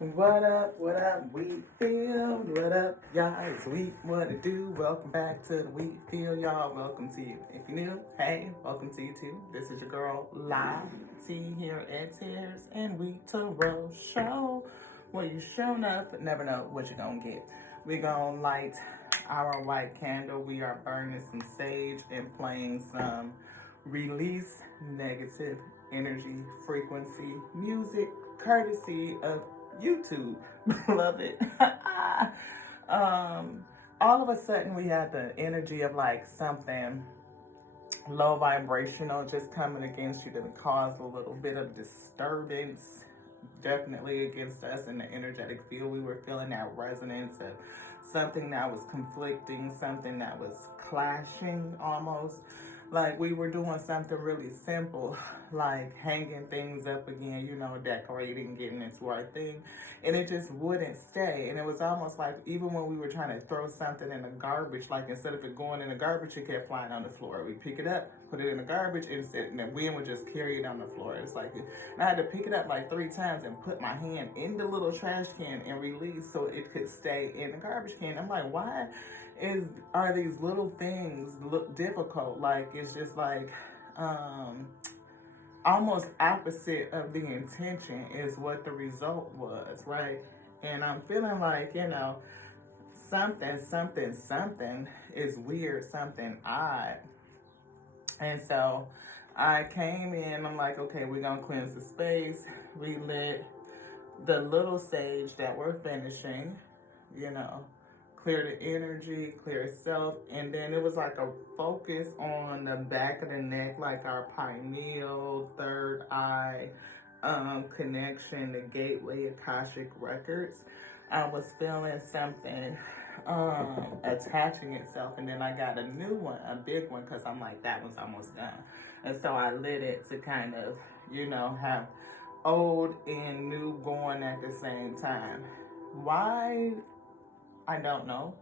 What up, wheat field? What up, y'all? It's Wheat, what it do? Welcome back to the wheat field, y'all. Welcome to you. If you're new, hey, welcome to you too. This is your girl, Live T here at Tears and Wheat Tarot Show, where you shown up but never know what you're gonna get. We gonna light our white candle. We are burning some sage and playing some release negative energy frequency music, courtesy of YouTube. Love it. All of a sudden we had the energy of like something low vibrational just coming against you to cause a little bit of disturbance, definitely against us in the energetic field. We were feeling that resonance of something that was conflicting, something that was clashing almost. Like we were doing something really simple, like hanging things up again, decorating, getting into our thing, and it just wouldn't stay. And it was almost like even when we were trying to throw something in the garbage, like instead of it going in the garbage, it kept flying on the floor. We pick it up, put it in the garbage, and the wind would just carry it on the floor. It's like, and I had to pick it up like 3 times and put my hand in the little trash can and release so it could stay in the garbage can. I'm like, why are these little things look difficult? Like it's just like almost opposite of the intention is what the result was, right? And I'm feeling like, something is weird, something odd. And so I came in, I'm like, okay, we're gonna cleanse the space. We lit the little sage that we're finishing, clear the energy, clear itself, and then it was like a focus on the back of the neck, like our pineal, third eye connection, the gateway, Akashic records. I was feeling something attaching itself, and then I got a new one, a big one, because I'm like, that one's almost done. And so I lit it to kind of, have old and new going at the same time. Why? I don't know,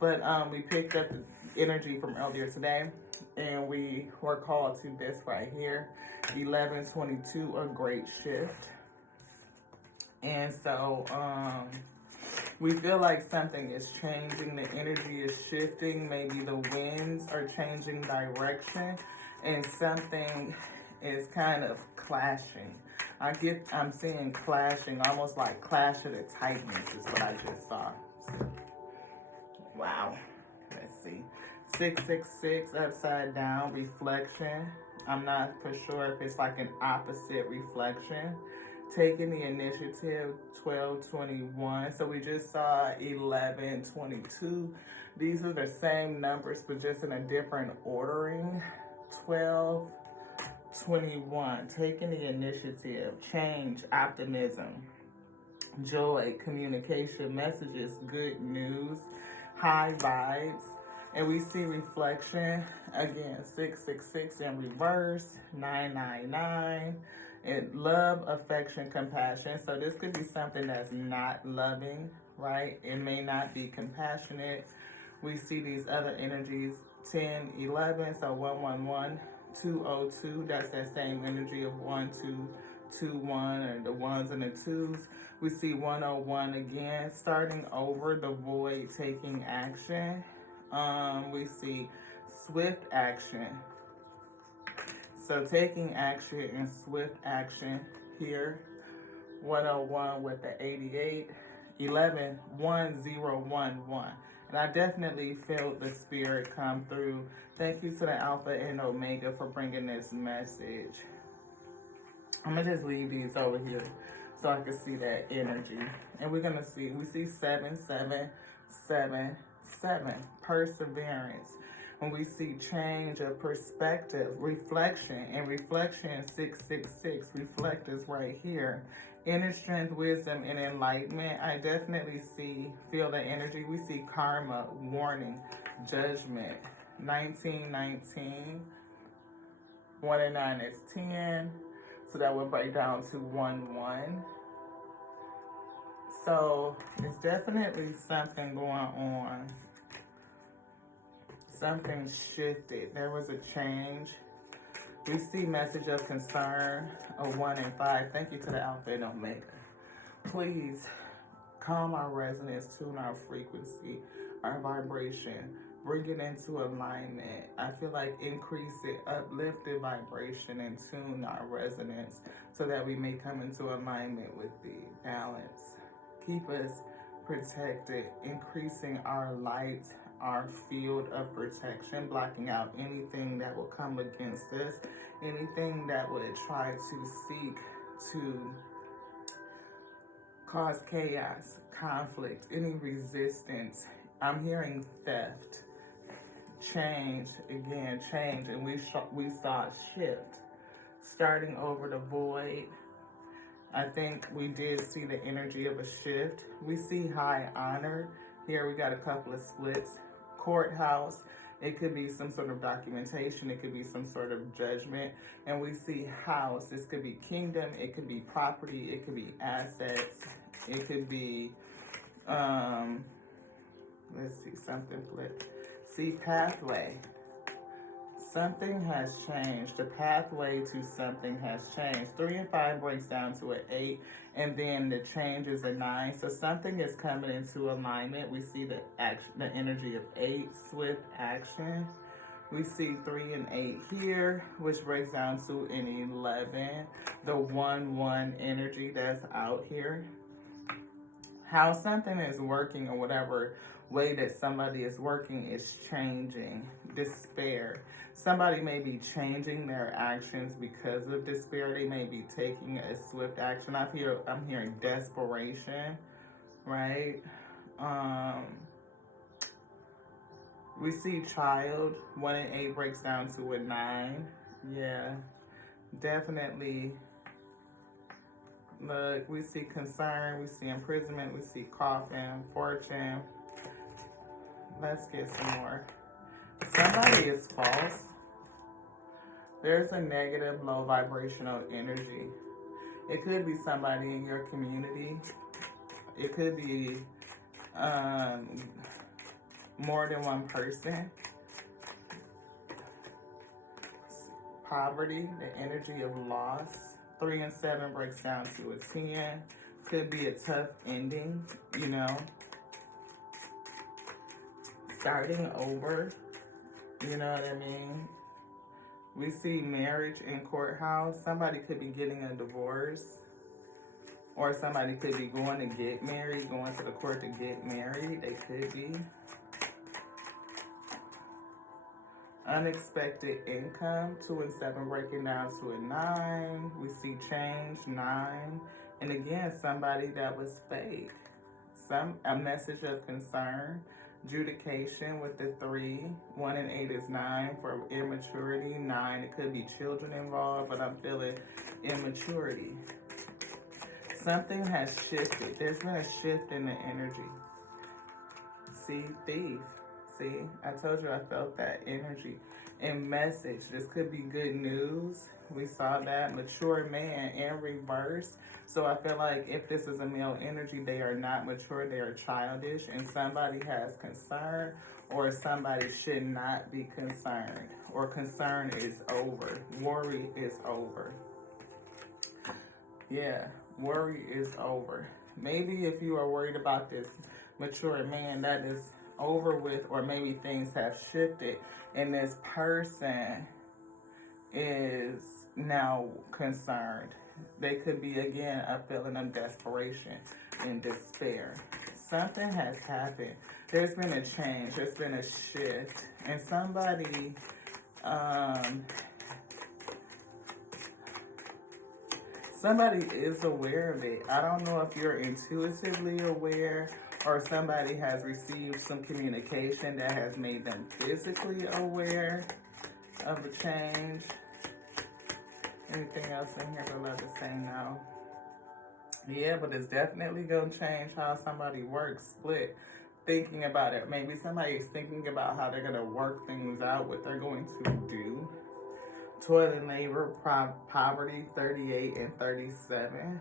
but we picked up the energy from earlier today, and we were called to this right here, 1122, a great shift. And so we feel like something is changing, the energy is shifting, maybe the winds are changing direction, and something is kind of clashing. I'm seeing clashing, almost like Clash of the Titans is what I just saw. Wow. Let's see. 666 upside down reflection. I'm not for sure if it's like an opposite reflection. Taking the initiative, 1221. So we just saw 1122. These are the same numbers but just in a different ordering. 1221. Taking the initiative, change, optimism, joy, communication, messages, good news, high vibes. And we see reflection again, 666 in reverse, 999, and love, affection, compassion. So this could be something that's not loving, right? It may not be compassionate. We see these other energies, 10, 11, so 111, 202. That's that same energy of 1, 2, 2, 1, or the ones and the twos. We see 101 again, starting over, the void, taking action. We see swift action. So taking action and swift action here. 101 with the 88. 11, 1011. And I definitely felt the spirit come through. Thank you to the Alpha and Omega for bringing this message. I'm going to just leave these over here so I can see that energy. And we're going to see, we see 77777, perseverance. When we see change of perspective, reflection, and reflection 666, reflect is right here. Inner strength, wisdom, and enlightenment. I definitely feel the energy. We see karma, warning, judgment. 1919, 1 and 9 is 10. So that would break down to 1, 1. So it's definitely something going on. Something shifted. There was a change. We see message of concern, a 1 and 5. Thank you to the Alpha and Omega. please calm our resonance, tune our frequency, our vibration, bring it into alignment. I feel like increase it, uplift the vibration, and tune our resonance so that we may come into alignment with the balance. Keep us protected, increasing our light, our field of protection, blocking out anything that will come against us, anything that would try to seek to cause chaos, conflict, any resistance. I'm hearing theft, change, again, change, and we saw a shift, starting over the void. I think we did see the energy of a shift. We see high honor. Here we got a couple of splits. Courthouse. It could be some sort of documentation. It could be some sort of judgment. And we see house. This could be kingdom. It could be property. It could be assets. It could be, let's see, something flipped. See, pathway. Something has changed. The pathway to something has changed. 3 and 5 breaks down to an 8, and then the change is a 9. So something is coming into alignment. We see the action, the energy of 8, swift action. We see 3 and 8 here, which breaks down to an 11. The 1-1 energy that's out here. How something is working, or whatever way that somebody is working, is changing. Despair. Somebody may be changing their actions because of despair. They may be taking a swift action. I'm hearing desperation, right? We see child. 1 and 8 breaks down to a 9. Yeah, definitely. Look, we see concern, we see imprisonment, we see coffin, fortune. Let's get some more. Somebody is false. There's a negative, low vibrational energy. It could be somebody in your community. It could be more than one person. Poverty, the energy of loss. 3 and 7 breaks down to a 10. Could be a tough ending, you know. Starting over, you know what I mean? We see marriage in courthouse. Somebody could be getting a divorce, or somebody could be going to get married, going to the court to get married. They could be. Unexpected income, 2 and 7 breaking down to a 9. We see change, 9. And again, somebody that was fake. A message of concern. Adjudication with the 3. 1 and 8 is 9 for immaturity. 9, it could be children involved, but I'm feeling immaturity. Something has shifted. There's been a shift in the energy. See, thief. See, I told you I felt that energy. And message, this could be good news. We saw that. Mature man in reverse. So I feel like if this is a male energy, they are not mature, they are childish, and somebody has concern, or somebody should not be concerned, or concern is over. Worry is over. Yeah, worry is over. Maybe if you are worried about this mature man, that is over with, or maybe things have shifted and this person is now concerned. They could be, again, a feeling of desperation and despair. Something has happened. There's been a change. There's been a shift. And somebody, somebody is aware of it. I don't know if you're intuitively aware, or somebody has received some communication that has made them physically aware of the change. Anything else in here that love to say no? Yeah, but it's definitely going to change how somebody works, split, thinking about it. Maybe somebody is thinking about how they're going to work things out, what they're going to do. Toil and labor, poverty, 38 and 37.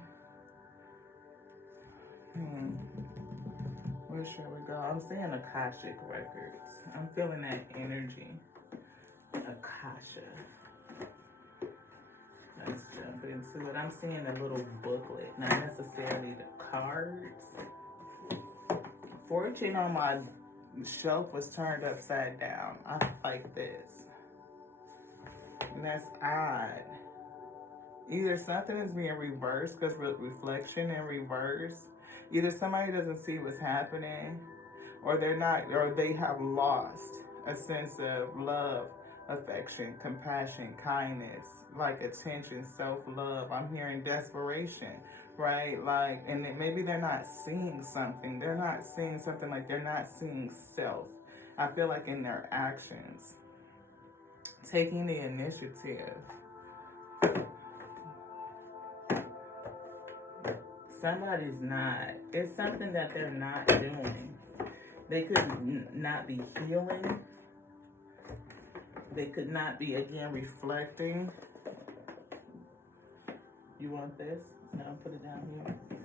Where should we go? I'm seeing Akashic records. I'm feeling that energy. Akasha. Let's jump into it. I'm seeing a little booklet, not necessarily the cards. Fortune on my shelf was turned upside down. I like this. And that's odd. Either something is being reversed because reflection in reverse. Either somebody doesn't see what's happening, or they're not, or they have lost a sense of love, affection, compassion, kindness, like attention, self-love. I'm hearing desperation, right? Like, and maybe they're not seeing something. They're not seeing something, like they're not seeing self. I feel like in their actions, taking the initiative. Somebody's not. It's something that they're not doing. They could not be healing. They could not be, again, reflecting. You want this? No, put it down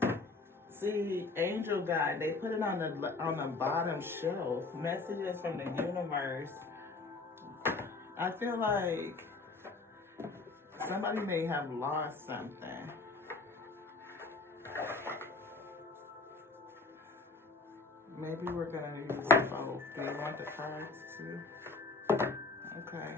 here. See, angel guide, they put it on the bottom shelf. Messages from the universe. I feel like somebody may have lost something. Maybe we're going to use both. Do you want the cards too? Okay.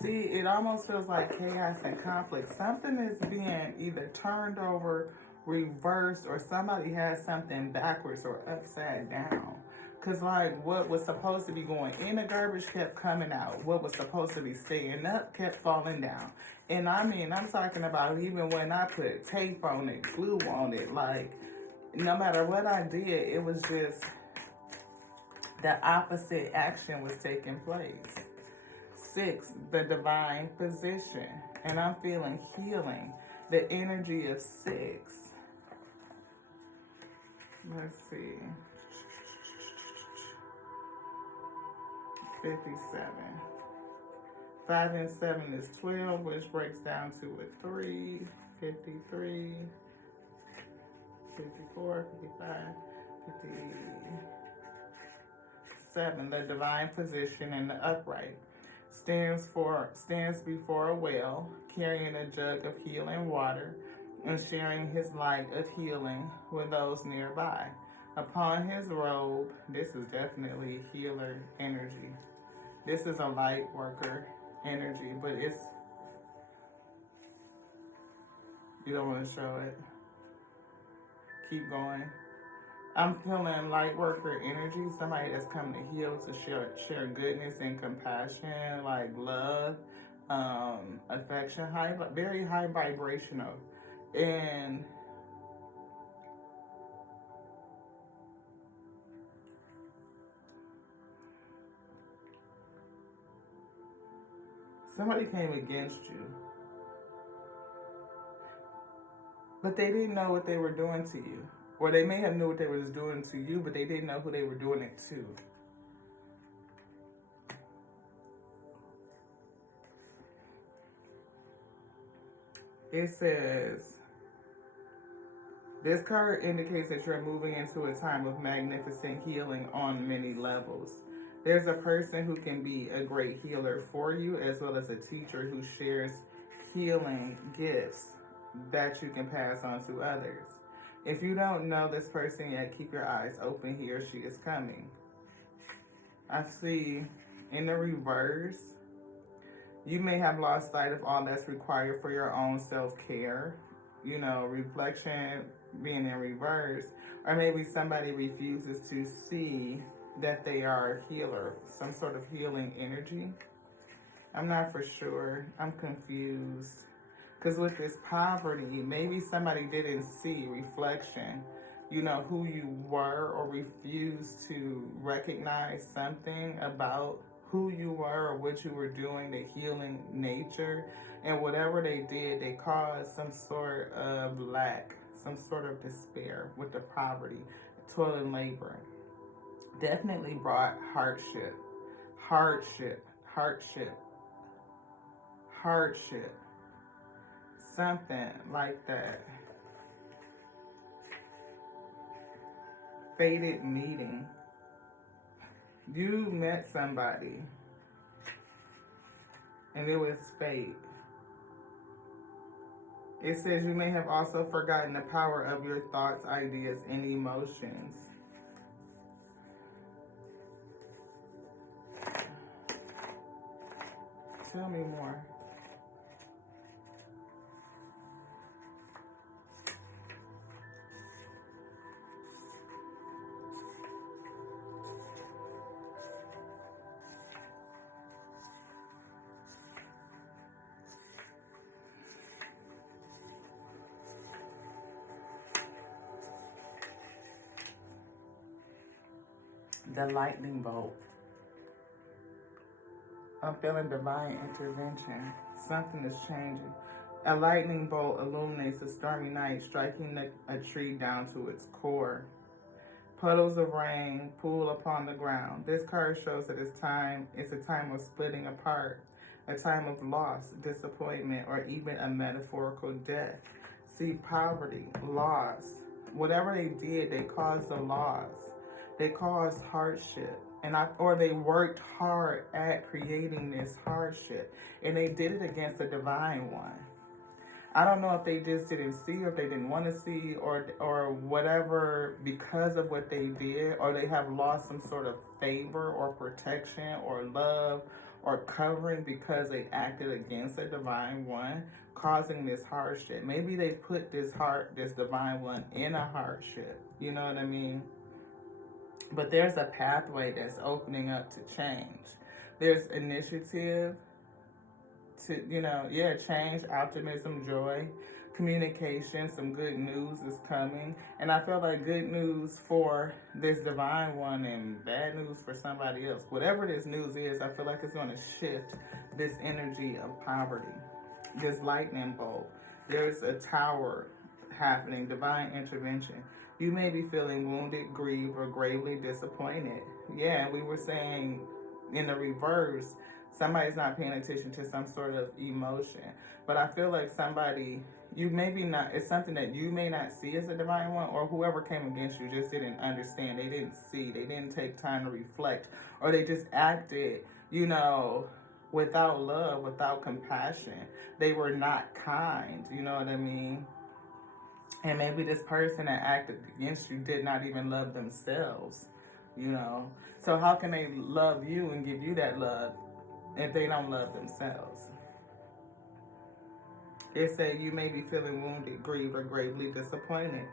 See, it almost feels like chaos and conflict. Something is being either turned over, reversed, or somebody has something backwards or upside down. Because, like, what was supposed to be going in the garbage kept coming out. What was supposed to be staying up kept falling down. And I mean, I'm talking about even when I put tape on it, glue on it, like, no matter what I did, it was just the opposite action was taking place. 6, the divine position. And I'm feeling healing. The energy of 6. Let's see. 57. 5 and 7 is 12, which breaks down to a 3. 53. 54, 55, 57. The divine position in the upright stands before a well, carrying a jug of healing water and sharing his light of healing with those nearby. Upon his robe, this is definitely healer energy. This is a light worker energy, but it's, you don't want to show it. Keep going. I'm feeling light worker energy, somebody that's coming to heal, to share goodness and compassion, like love, affection, very high vibrational. And somebody came against you, but they didn't know what they were doing to you. Or they may have knew what they were doing to you, but they didn't know who they were doing it to. It says, this card indicates that you're moving into a time of magnificent healing on many levels. There's a person who can be a great healer for you, as well as a teacher who shares healing gifts that you can pass on to others. If you don't know this person yet, keep your eyes open. He or she is coming. I see in the reverse, you may have lost sight of all that's required for your own self-care. You know, reflection being in reverse. Or maybe somebody refuses to see that they are a healer. Some sort of healing energy. I'm not for sure. I'm confused. Because with this poverty, maybe somebody didn't see reflection, you know, who you were, or refused to recognize something about who you were or what you were doing, the healing nature. And whatever they did, they caused some sort of lack, some sort of despair with the poverty, toil and labor. Definitely brought hardship, hardship, hardship, hardship. Something like that. Fated meeting. You met somebody and it was fate. It says you may have also forgotten the power of your thoughts, ideas, and emotions. Tell me more. The lightning bolt. I'm feeling divine intervention. Something is changing. A lightning bolt illuminates a stormy night, striking a tree down to its core. Puddles of rain pool upon the ground. This card shows that it's a time of splitting apart, a time of loss, disappointment, or even a metaphorical death. See, poverty, loss. Whatever they did, they caused a loss. They caused hardship. Or they worked hard at creating this hardship. And they did it against the divine one. I don't know if they just didn't see, or if they didn't want to see, or whatever, because of what they did, or they have lost some sort of favor or protection or love or covering because they acted against the divine one, causing this hardship. Maybe they put this divine one in a hardship. You know what I mean? But there's a pathway that's opening up to change. There's initiative to, change, optimism, joy, communication. Some good news is coming. And I feel like good news for this divine one and bad news for somebody else. Whatever this news is, I feel like it's going to shift this energy of poverty. This lightning bolt. There's a tower happening, divine intervention. You may be feeling wounded, grieved, or gravely disappointed. Yeah, we were saying in the reverse, somebody's not paying attention to some sort of emotion. But I feel like it's something that you may not see as a divine one, or whoever came against you just didn't understand. They didn't see. They didn't take time to reflect. Or they just acted, without love, without compassion. They were not kind, you know what I mean? And maybe this person that acted against you did not even love themselves, So how can they love you and give you that love if they don't love themselves? It said you may be feeling wounded, grieved, or gravely disappointed.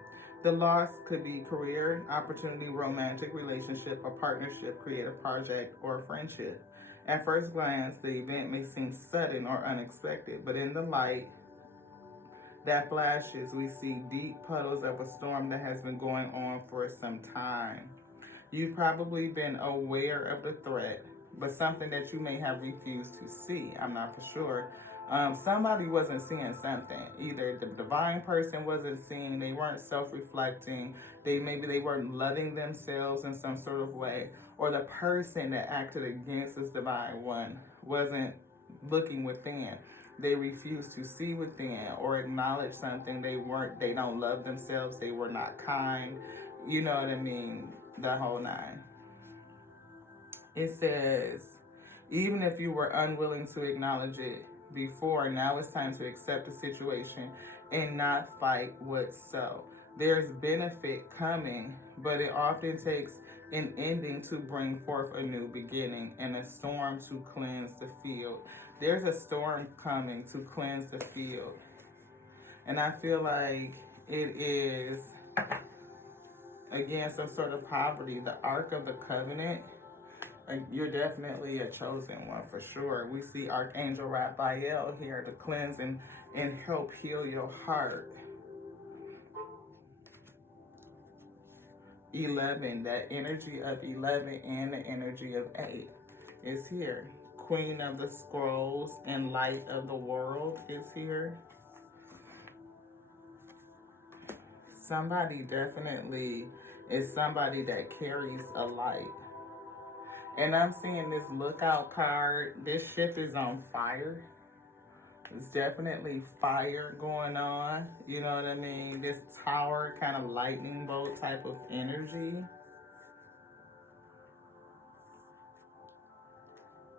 The loss could be career, opportunity, romantic relationship, a partnership, creative project, or friendship. At first glance, the event may seem sudden or unexpected, but in the light that flashes, we see deep puddles of a storm that has been going on for some time. You've probably been aware of the threat, but something that you may have refused to see. I'm not for sure. Somebody wasn't seeing something. Either the divine person wasn't seeing, they weren't self-reflecting, maybe they weren't loving themselves in some sort of way, or the person that acted against this divine one wasn't looking within. They refused to see within or acknowledge something. They don't love themselves. They were not kind. You know what I mean? The whole nine. It says, even if you were unwilling to acknowledge it before, now it's time to accept the situation and not fight what's so. There's benefit coming, but it often takes an ending to bring forth a new beginning and a storm to cleanse the field. There's a storm coming to cleanse the field. And I feel like it is, again, some sort of poverty. The Ark of the Covenant, you're definitely a chosen one for sure. We see Archangel Raphael here to cleanse and help heal your heart. 11, that energy of 11 and the energy of 8 is here. Queen of the Scrolls and Light of the World is here. Somebody definitely is somebody that carries a light. And I'm seeing this lookout card. This ship is on fire. There's definitely fire going on. You know what I mean? This tower, kind of lightning bolt type of energy.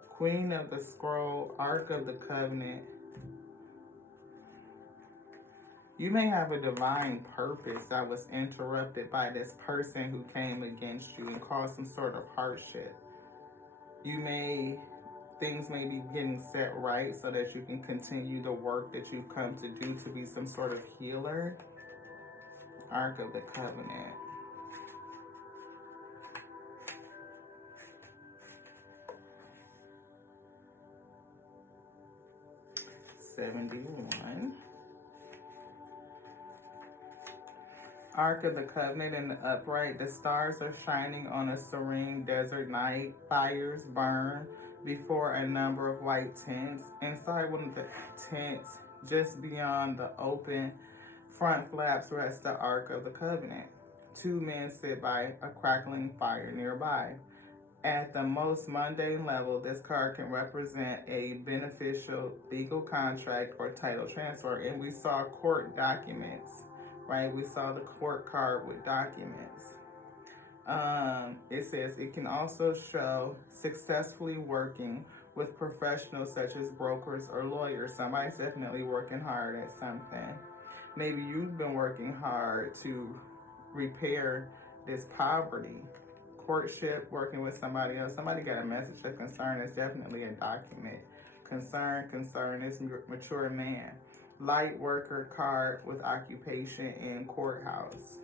Queen of the Scroll, Ark of the Covenant. You may have a divine purpose that was interrupted by this person who came against you and caused some sort of hardship. Things may be getting set right so that you can continue the work that you've come to do to be some sort of healer. Ark of the Covenant. $71. Ark of the Covenant in the upright. The stars are shining on a serene desert night. Fires burn before a number of white tents. Inside one of the tents, just beyond the open front flaps, rests the Ark of the Covenant. 2 men sit by a crackling fire nearby. At the most mundane level, this card can represent a beneficial legal contract or title transfer. And we saw court documents, right? We saw the court card with documents. It says it can also show successfully working with professionals such as brokers or lawyers. Somebody's definitely working hard at something. Maybe you've been working hard to repair this poverty. Courtship, working with somebody else. Somebody got a message of concern. It's definitely a document. Concern is mature man. Light worker card with occupation in courthouse.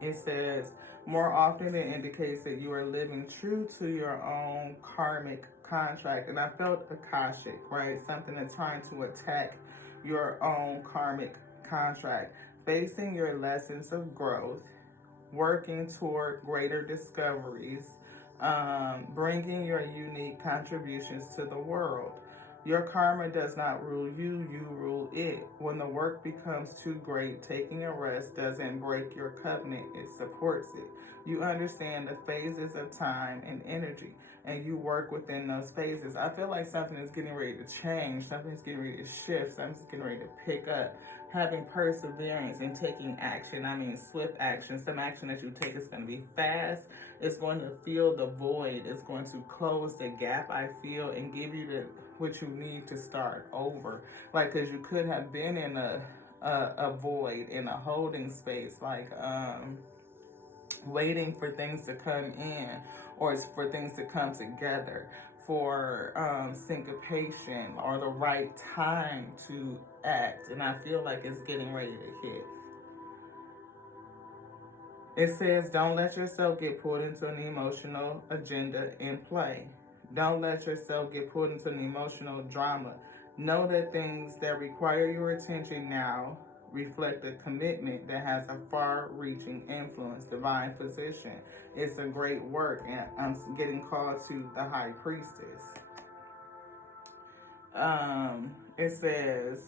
It says, more often it indicates that you are living true to your own karmic contract. And I felt Akashic, right? Something that's trying to attack your own karmic contract. Facing your lessons of growth. Working toward greater discoveries. Bringing your unique contributions to the world. Your karma does not rule you, you rule it. When the work becomes too great, taking a rest doesn't break your covenant, it supports it. You understand the phases of time and energy, and you work within those phases. I feel like something is getting ready to change, something's getting ready to shift, something's getting ready to pick up. Having perseverance and taking action, I mean swift action. Some action that you take is going to be fast. It's going to fill the void. It's going to close the gap, I feel, and give you what you need to start over. Like, because you could have been in a void, in a holding space, like waiting for things to come in, or it's for things to come together, for syncopation or the right time to act. And I feel like it's getting ready to hit. It says, don't let yourself get pulled into an emotional agenda in play. Don't let yourself get pulled into an emotional drama. Know that things that require your attention now reflect a commitment that has a far-reaching influence, divine position. It's a great work, and I'm getting called to the High Priestess. It says,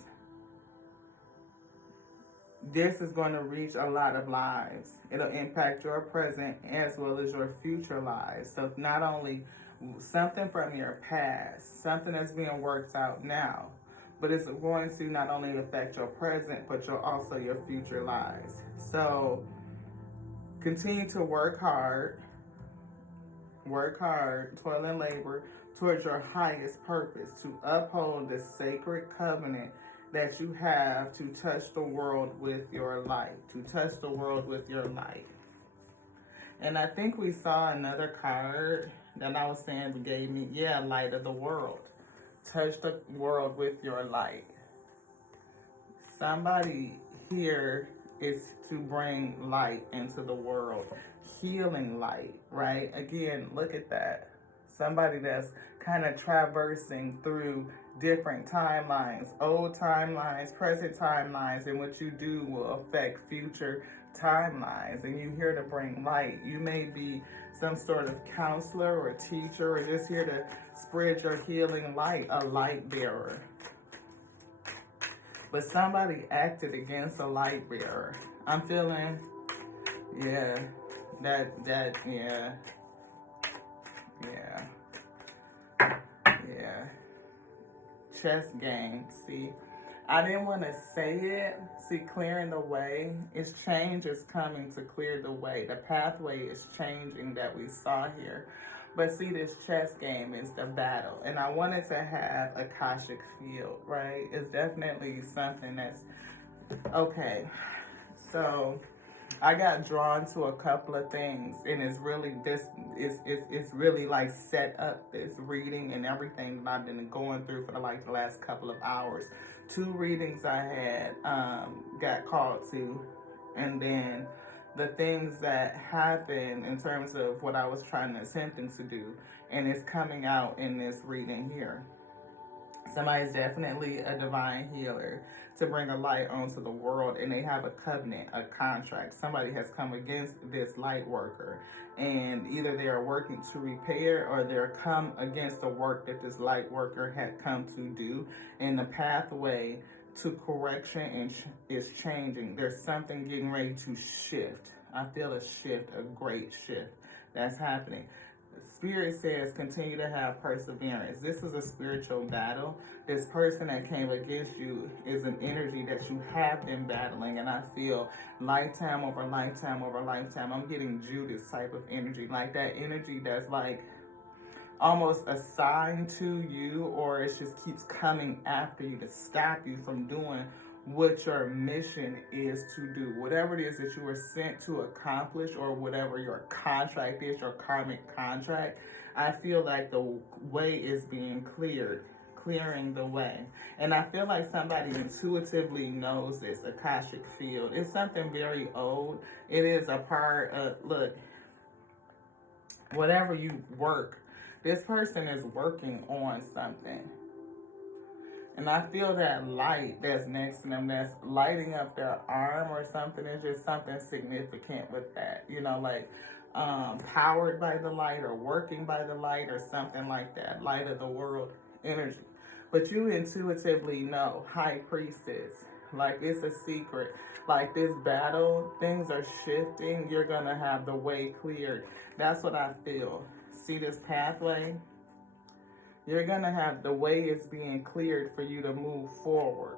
this is going to reach a lot of lives. It'll impact your present as well as your future lives. So not only something from your past, something that's being worked out now, but it's going to not only affect your present, but also your future lives. So continue to work hard, toil and labor towards your highest purpose, to uphold the sacred covenant that you have to touch the world with your light, And I think we saw another card that I was saying gave me, light of the world. Touch the world with your light. Somebody here is to bring light into the world. Healing light, right? Again, look at that. Somebody that's kind of traversing through different timelines, old timelines, present timelines, and what you do will affect future timelines. And you're here to bring light. You may be some sort of counselor or teacher, or just here to spread your healing light, a light bearer. But somebody acted against a light bearer. I'm feeling, yeah. Chess game. See, I didn't want to say it. See, clearing the way. It's change is coming to clear the way. The pathway is changing that we saw here. But see, this chess game is the battle. And I wanted to have Akashic field, right? It's definitely something that's okay. So I got drawn to a couple of things, and it's really this it's really like set up this reading and everything that I've been going through for the last couple of hours. 2 readings I had got called to, and then the things that happened in terms of what I was trying to attempt to do, and it's coming out in this reading here. Somebody's definitely a divine healer to bring a light onto the world, and they have a covenant, a contract. Somebody has come against this light worker, and either they are working to repair or they're come against the work that this light worker had come to do, and the pathway to correction and is changing. There's something getting ready to shift. I feel a shift, a great shift that's happening. Spirit says continue to have perseverance. This is a spiritual battle. This person that came against you is an energy that you have been battling, and I feel lifetime over lifetime over lifetime. I'm getting Judas type of energy, like that energy that's like almost assigned to you, or it just keeps coming after you to stop you from doing what your mission is to do. Whatever it is that you were sent to accomplish, or whatever your contract is, your karmic contract, I feel like the way is being clearing the way. And I feel like somebody intuitively knows this Akashic field. It's something very old. It is a part of, look, whatever you work, this person is working on something. And I feel that light that's next to them, that's lighting up their arm or something. It's just something significant with that. You know, like powered by the light or working by the light or something like that. Light of the world energy. But you intuitively know, High Priestess, like it's a secret. Like this battle, things are shifting. You're going to have the way cleared. That's what I feel. See this pathway? You're going to have the way is being cleared for you to move forward.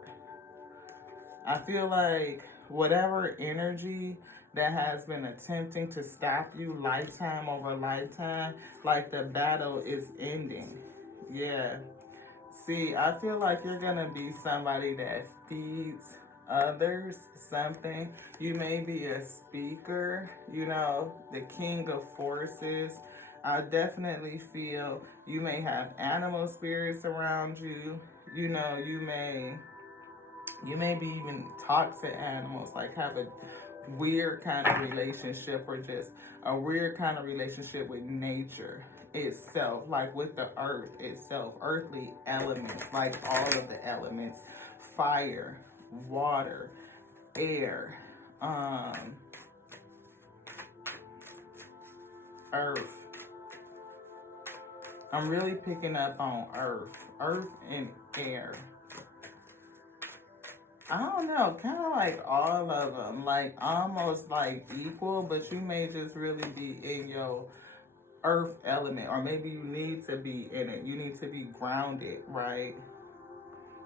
I feel like whatever energy that has been attempting to stop you lifetime over lifetime, like the battle is ending. Yeah. See, I feel like you're going to be somebody that feeds others something. You may be a speaker, you know, the king of forces. I definitely feel you may have animal spirits around you. You know, you may be even talk to animals, like have a weird kind of relationship, or just a weird kind of relationship with nature itself, like with the earth itself, earthly elements, like all of the elements, fire, water, air, earth. I'm really picking up on earth and air. I don't know, kind of like all of them, like almost like equal, but you may just really be in your earth element, or maybe you need to be in it. You need to be grounded, right?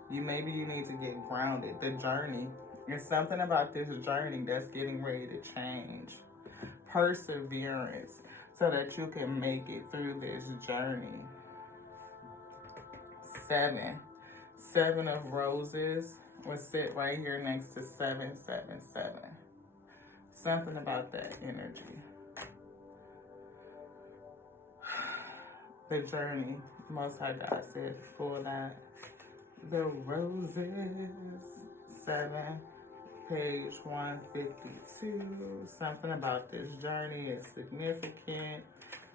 Maybe you need to get grounded. The journey, there's something about this journey that's getting ready to change. Perseverance, so that you can make it through this journey. 7 of roses will sit right here next to 777. Something about that energy. The journey, Most High God said for that. The roses, 7, page 152. Something about this journey is significant.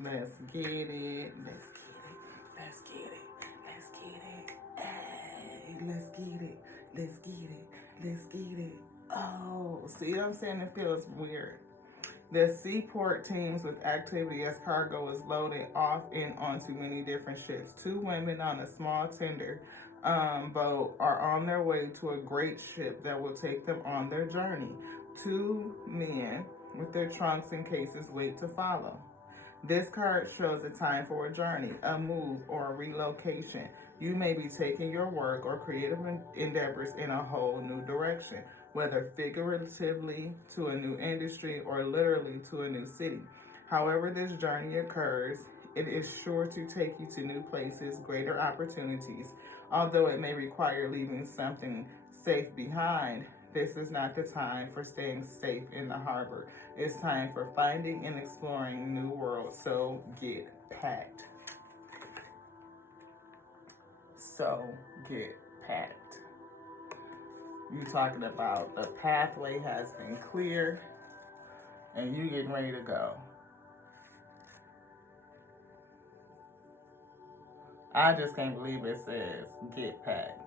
Let's get it. Let's get it. Let's get it. Hey, let's get it. Let's get it. Let's get it. Oh, see what I'm saying? It feels weird. The seaport teams with activity as cargo is loaded off and onto many different ships. 2 women on a small tender boat are on their way to a great ship that will take them on their journey. 2 men with their trunks and cases wait to follow. This card shows a time for a journey, a move, or a relocation. You may be taking your work or creative endeavors in a whole new direction, whether figuratively to a new industry or literally to a new city. However this journey occurs, It is sure to take you to new places, greater opportunities. Although it may require leaving something safe behind, this is not the time for staying safe in the harbor. It's time for finding and exploring new worlds. So get packed. So get packed. You talking about the pathway has been cleared and you getting ready to go. I just can't believe it says get packed.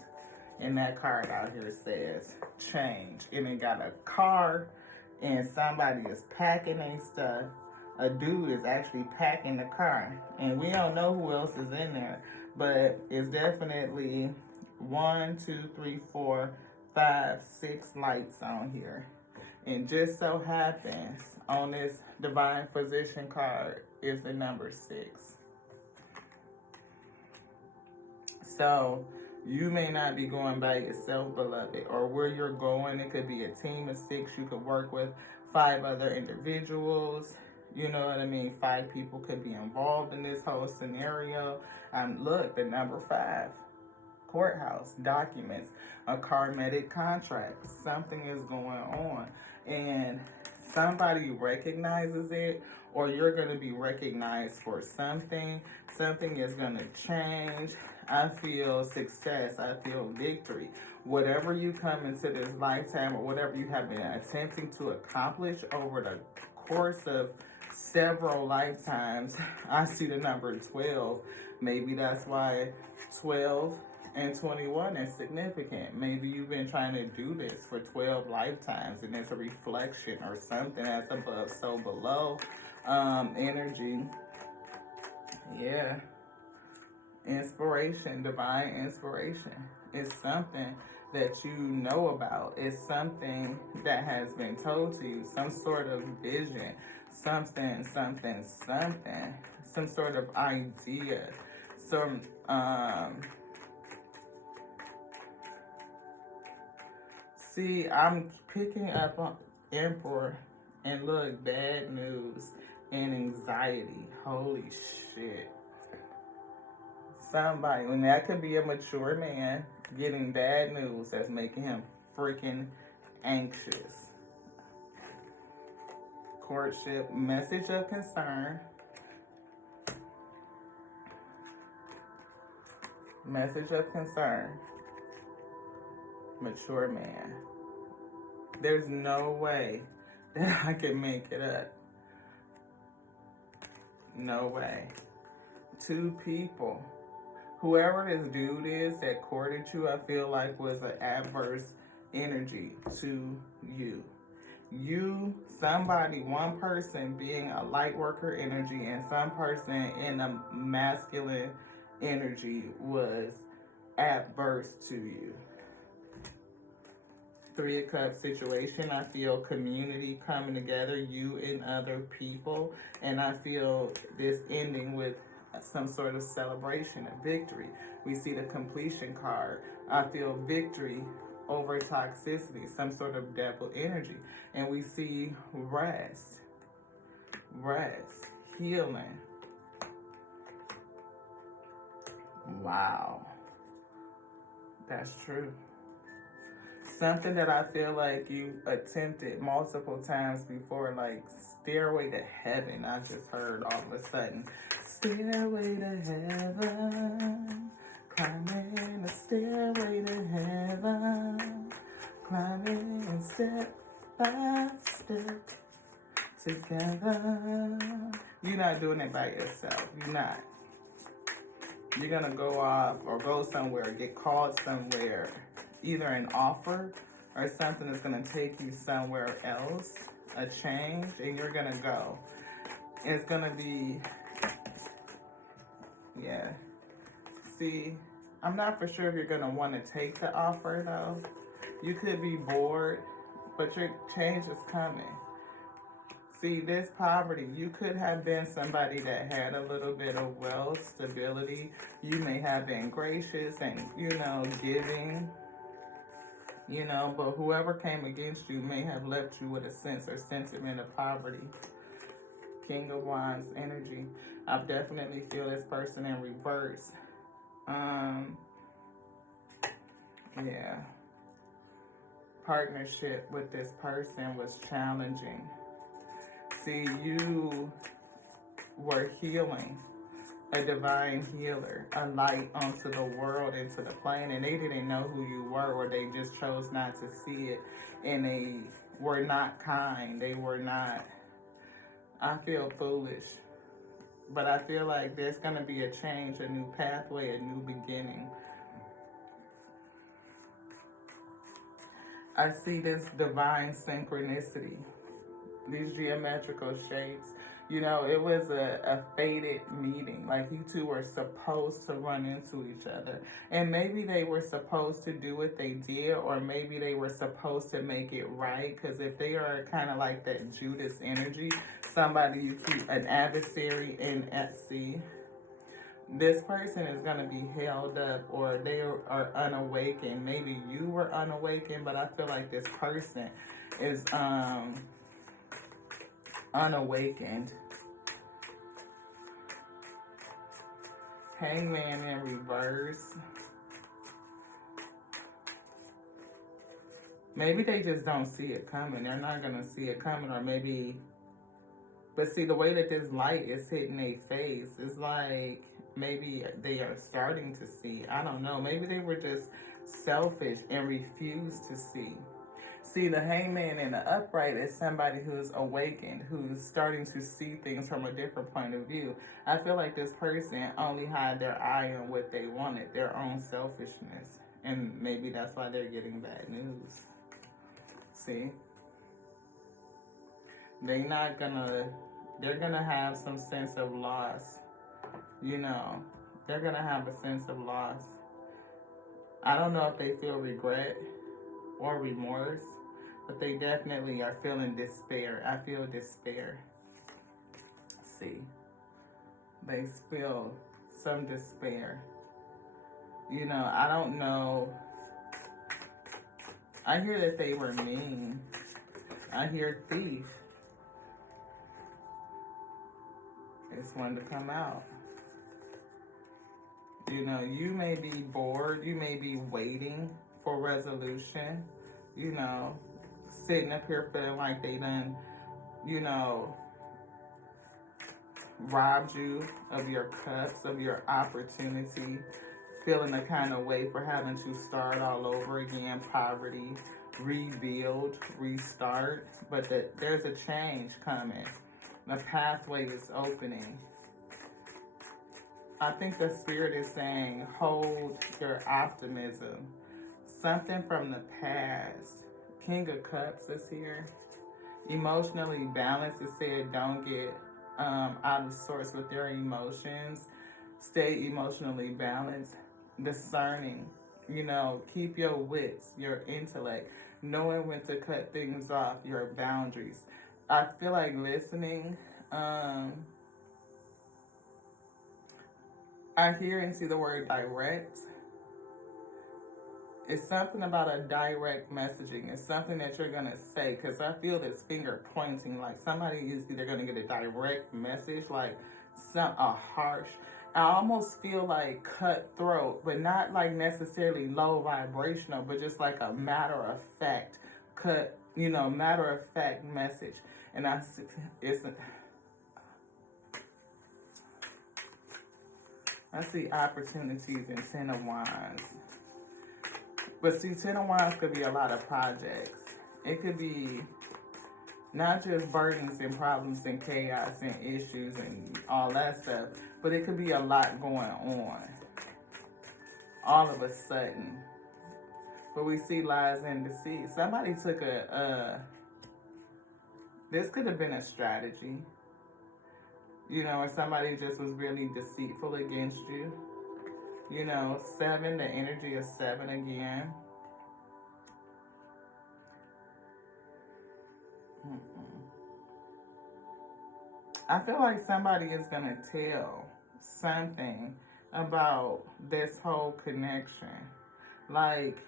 And that card out here says change. And it got a car and somebody is packing their stuff. A dude is actually packing the car. And we don't know who else is in there. But it's definitely 1, 2, 3, 4, 5, 6 lights on here. And just so happens on this divine physician card is the number 6. So you may not be going by yourself, beloved, or where you're going. It could be a team of 6. You could work with 5 other individuals. You know what I mean? 5 people could be involved in this whole scenario. Look, the number 5. Courthouse, documents, a karmic contract. Something is going on. And somebody recognizes it, or you're going to be recognized for something. Something is going to change. I feel success. I feel victory. Whatever you come into this lifetime, or whatever you have been attempting to accomplish over the course of several lifetimes, I see the number 12. Maybe that's why 12 and 21 is significant. Maybe you've been trying to do this for 12 lifetimes, and it's a reflection or something that's above, so below energy. Yeah. Inspiration, divine inspiration. It's something that you know about. It's something that has been told to you. Some sort of vision. Something. Some sort of idea. Some, see, I'm picking up on Emperor, and look, bad news and anxiety. Holy shit. Somebody, and that could be a mature man getting bad news that's making him freaking anxious. Courtship, message of concern. Message of concern. Mature man. There's no way that I can make it up. No way. 2 people. Whoever this dude is that courted you, I feel like was an adverse energy to you. You, somebody, one person being a light worker energy and some person in a masculine energy was adverse to you. 3 of Cups situation, I feel community coming together, you and other people, and I feel this ending with some sort of celebration of victory. We see the completion card. I feel victory over toxicity, some sort of devil energy. And we see rest, healing. Wow. That's true. Something that I feel like you attempted multiple times before, like Stairway to Heaven. I just heard all of a sudden. Stairway to heaven, climbing a stairway to heaven, climbing step by step together. You're not doing it by yourself. You're not. You're going to go off or go somewhere, get called somewhere, either an offer or something that's going to take you somewhere else, a change, and you're going to go. It's going to be, yeah. See, I'm not for sure if you're going to want to take the offer, though. You could be bored, but your change is coming. See, this poverty, you could have been somebody that had a little bit of wealth, stability. You may have been gracious and, giving, but whoever came against you may have left you with a sense or sentiment of poverty. King of Wands energy. I definitely feel this person in reverse. Yeah. Partnership with this person was challenging. See, you were healing, a divine healer, a light onto the world, into the plane, and they didn't know who you were, or they just chose not to see it, and they were not kind. They were not, I feel foolish, but I feel like there's going to be a change, a new pathway, a new beginning. I see this divine synchronicity, these geometrical shapes. You know, it was a fated meeting. Like, you two were supposed to run into each other. And maybe they were supposed to do what they did, or maybe they were supposed to make it right. Because if they are kind of like that Judas energy, somebody you keep, an adversary in at sea, this person is going to be held up, or they are unawakened. Maybe you were unawakened, but I feel like this person is unawakened. Hangman in reverse. Maybe they just don't see it coming. They're not going to see it coming, or maybe... But see, the way that this light is hitting their face, is like maybe they are starting to see. I don't know. Maybe they were just selfish and refused to see. See, the hangman in the upright is somebody who's awakened, who's starting to see things from a different point of view. I feel like this person only had their eye on what they wanted, their own selfishness. And maybe that's why they're getting bad news. See? They're gonna have some sense of loss. You know, they're gonna have a sense of loss. I don't know if they feel regret or remorse, but they definitely are feeling despair. I feel despair. See, they feel some despair. You know, I don't know. I hear that they were mean. I hear thief. It's one to come out. You know, you may be bored. You may be waiting for resolution. You know, sitting up here feeling like they done, you know, robbed you of your cups, of your opportunity. Feeling a kind of way for having to start all over again. Poverty, rebuild, restart. But there's a change coming. The pathway is opening. I think the spirit is saying, hold your optimism. Something from the past. King of Cups is here. Emotionally balanced. It said don't get out of sorts with your emotions. Stay emotionally balanced. Discerning. You know, keep your wits, your intellect. Knowing when to cut things off, your boundaries. I feel like listening. I hear and see the word direct. It's something about a direct messaging. It's something that you're going to say, because I feel this finger pointing, like somebody is either going to get a direct message, like a harsh. I almost feel like cutthroat, but not like necessarily low vibrational, but just like a matter of fact, matter of fact message. And I see opportunities in Ten of Wands. But see, Ten of Wands could be a lot of projects. It could be not just burdens and problems and chaos and issues and all that stuff, but it could be a lot going on all of a sudden. But we see lies and deceit. Somebody took this could have been a strategy, you know, or somebody just was really deceitful against you. You know, 7, the energy of 7 again. I feel like somebody is going to tell something about this whole connection. Like,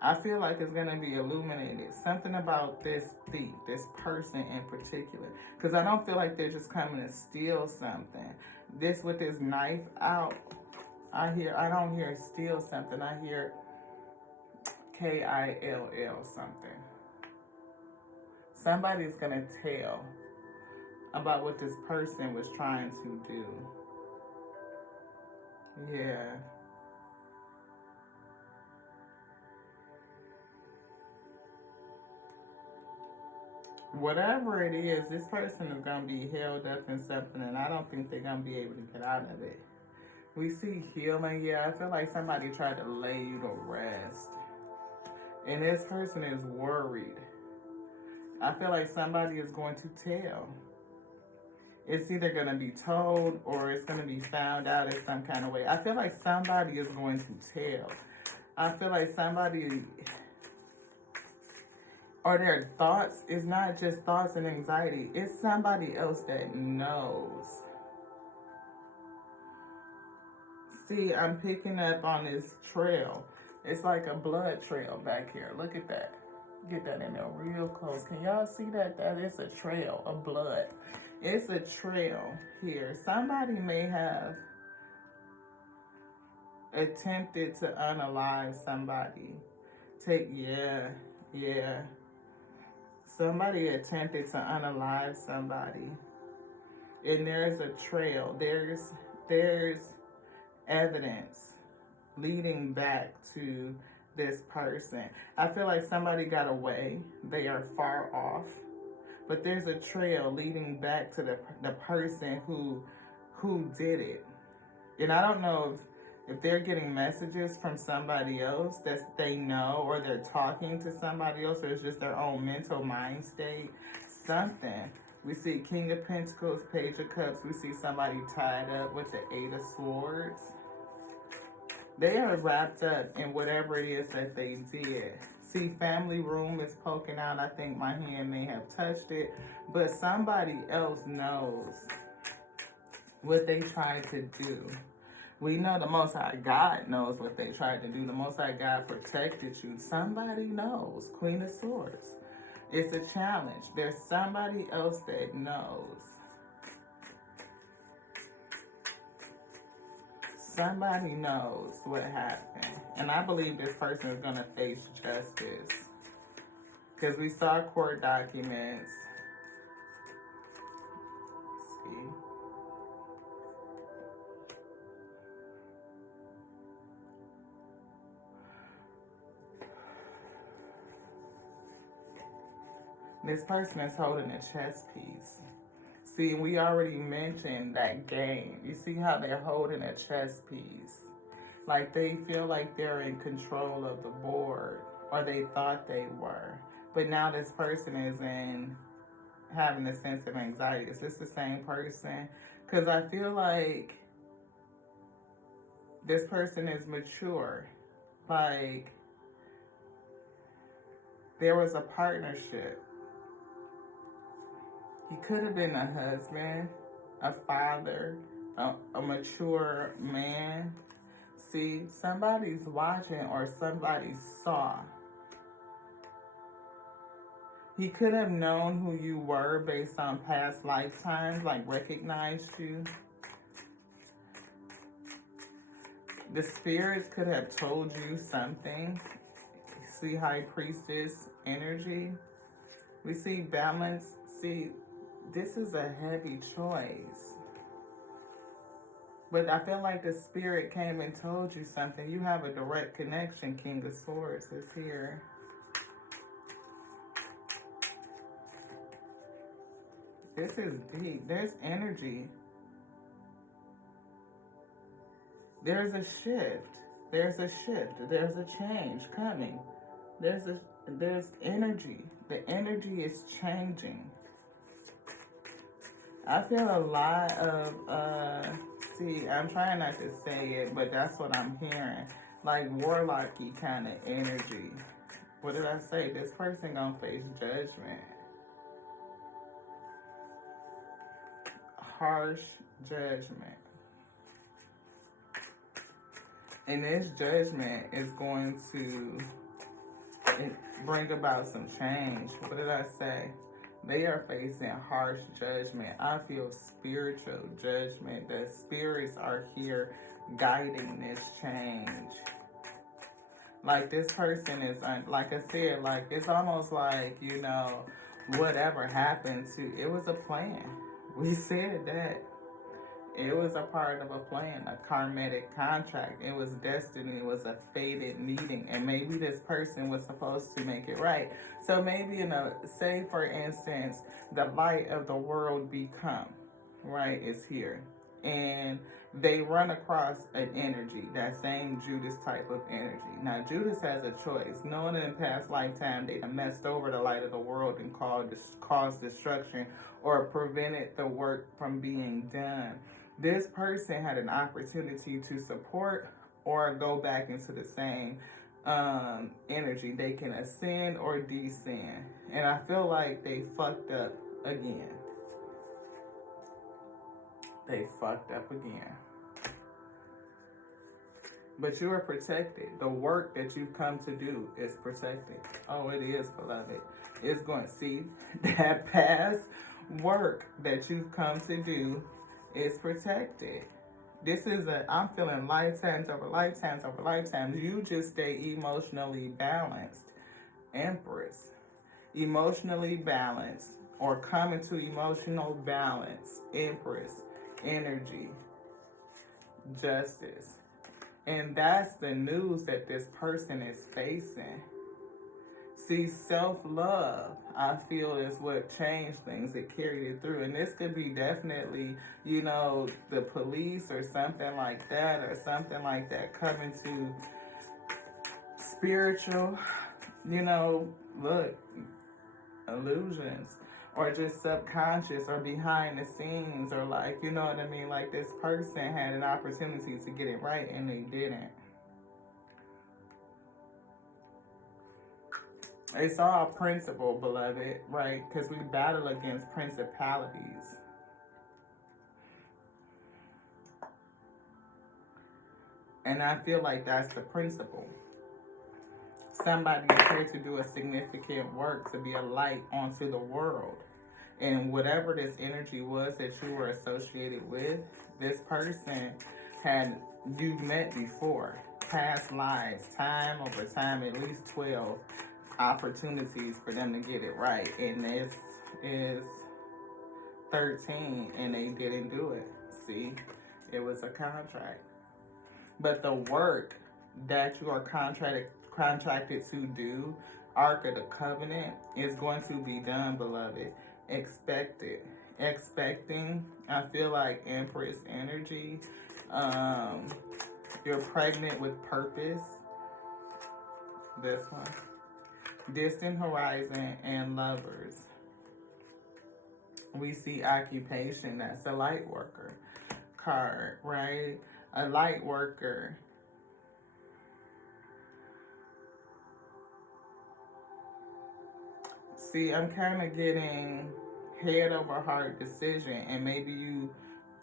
I feel like it's going to be illuminated. Something about this thief, this person in particular. Because I don't feel like they're just coming to steal something. This with this knife out, I don't hear steal something. I hear Kill something. Somebody's going to tell about what this person was trying to do. Yeah. Whatever it is, this person is going to be held up in something, and I don't think they're going to be able to get out of it. We see healing. Yeah, I feel like somebody tried to lay you to rest. And this person is worried. I feel like somebody is going to tell. It's either going to be told or it's going to be found out in some kind of way. I feel like somebody is going to tell. I feel like somebody, or their thoughts is not just thoughts and anxiety. It's somebody else that knows. See, I'm picking up on this trail. It's like a blood trail back here. Look at that. Get that in there real close. Can y'all see that? That is a trail of blood. It's a trail here. Somebody may have attempted to unalive somebody. Yeah. Somebody attempted to unalive somebody. And there's a trail. There's evidence leading back to this person. I feel like somebody got away. They are far off. But there's a trail leading back to the person who did it. And I don't know if they're getting messages from somebody else that they know, or they're talking to somebody else, or it's just their own mental mind state. Something. We see King of Pentacles, Page of Cups. We see somebody tied up with the Eight of Swords. They are wrapped up in whatever it is that they did. See, family room is poking out. I think my hand may have touched it. But somebody else knows what they tried to do. We know the Most High God knows what they tried to do. The Most High God protected you. Somebody knows. Queen of Swords. It's a challenge. There's somebody else that knows. Somebody knows what happened. And I believe this person is going to face justice. Because we saw court documents. Let's see. This person is holding a chess piece. See, we already mentioned that game. You see how they're holding a chess piece. Like they feel like they're in control of the board, or they thought they were. But now this person is having a sense of anxiety. Is this the same person? Because I feel like this person is mature. Like there was a partnership. He could have been a husband, a father, a mature man. See, somebody's watching or somebody saw. He could have known who you were based on past lifetimes, like recognized you. The spirits could have told you something. See, High Priestess energy. We see balance. See, this is a heavy choice. But I feel like the spirit came and told you something. You have a direct connection. King of Swords is here. This is deep. There's energy. There's a shift. There's a shift. There's a change coming. There's energy. The energy is changing. I feel a lot of, see, I'm trying not to say it, but that's what I'm hearing. Like warlocky kind of energy. What did I say? This person gonna face judgment. Harsh judgment. And this judgment is going to bring about some change. What did I say? They are facing harsh judgment. I feel spiritual judgment. The spirits are here guiding this change. Like this person is, like I said, like it's almost like, you know, whatever happened to, it was a plan. We said that. It was a part of a plan, a karmic contract. It was destiny. It was a fated meeting. And maybe this person was supposed to make it right. So maybe, say for instance, the light of the world become, right, is here. And they run across an energy, that same Judas type of energy. Now, Judas has a choice. Knowing in past lifetime they done messed over the light of the world and caused destruction or prevented the work from being done. This person had an opportunity to support or go back into the same energy. They can ascend or descend. And I feel like they fucked up again. They fucked up again. But you are protected. The work that you've come to do is protected. Oh, it is, beloved. It's going to see that past work that you've come to do is protected. This is I'm feeling lifetimes over lifetimes over lifetimes. You just stay emotionally balanced. Empress. Emotionally balanced or come into emotional balance. Empress. Energy. Justice. And that's the news that this person is facing. See, self-love, I feel, is what changed things. It carried it through. And this could be definitely, the police or something like that, coming to spiritual, illusions, or just subconscious or behind the scenes, or like this person had an opportunity to get it right and they didn't. It's all principle, beloved, right? Because we battle against principalities. And I feel like that's the principle. Somebody is here to do a significant work, to be a light onto the world. And whatever this energy was that you were associated with, this person you've met before. Past lives, time over time, at least 12 opportunities for them to get it right. And this is 13 and they didn't do it. See, it was a contract. But the work that you are contracted to do, Ark of the Covenant, is going to be done, beloved. Expect it. Expecting, I feel like Empress energy. You're pregnant with purpose. This one. Distant horizon and lovers. We see occupation. That's a light worker card, right? A light worker. See, I'm kind of getting head over heart decision, and maybe you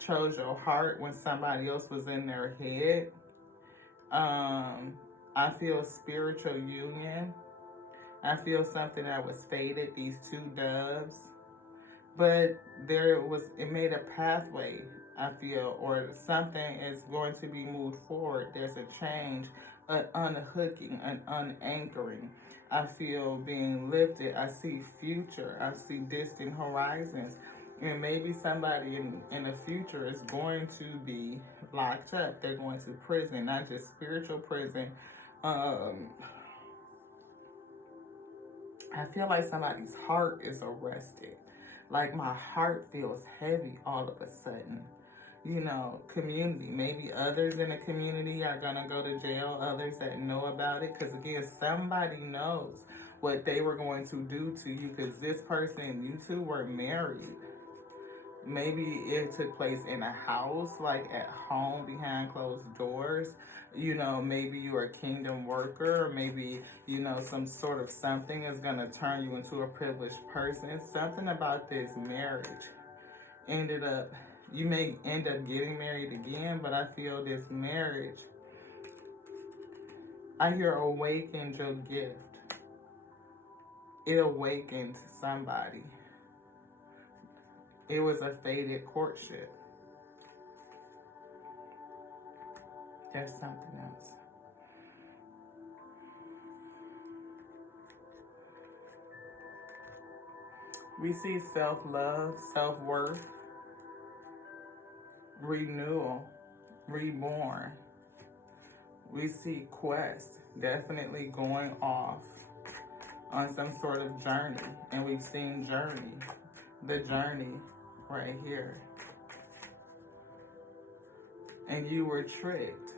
chose your heart when somebody else was in their head. I feel spiritual union. I feel something that was fated, these two doves. But it made a pathway, I feel, or something is going to be moved forward. There's a change, an unhooking, an unanchoring. I feel being lifted. I see future. I see distant horizons. And maybe somebody in the future is going to be locked up. They're going to prison, not just spiritual prison. I feel like somebody's heart is arrested. Like my heart feels heavy all of a sudden. Community. Maybe others in the community are going to go to jail. Others that know about it. Because again, somebody knows what they were going to do to you. Because this person, you two were married. Maybe it took place in a house, like at home behind closed doors. Maybe you're a kingdom worker, or maybe, some sort of something is going to turn you into a privileged person. Something about this marriage you may end up getting married again, but I feel this marriage, I hear awakened your gift. it awakened somebody. It was a fated courtship. There's something else. We see self-love, self-worth, renewal, reborn. We see quest, definitely going off on some sort of journey. And we've seen journey, the journey right here. And you were tricked,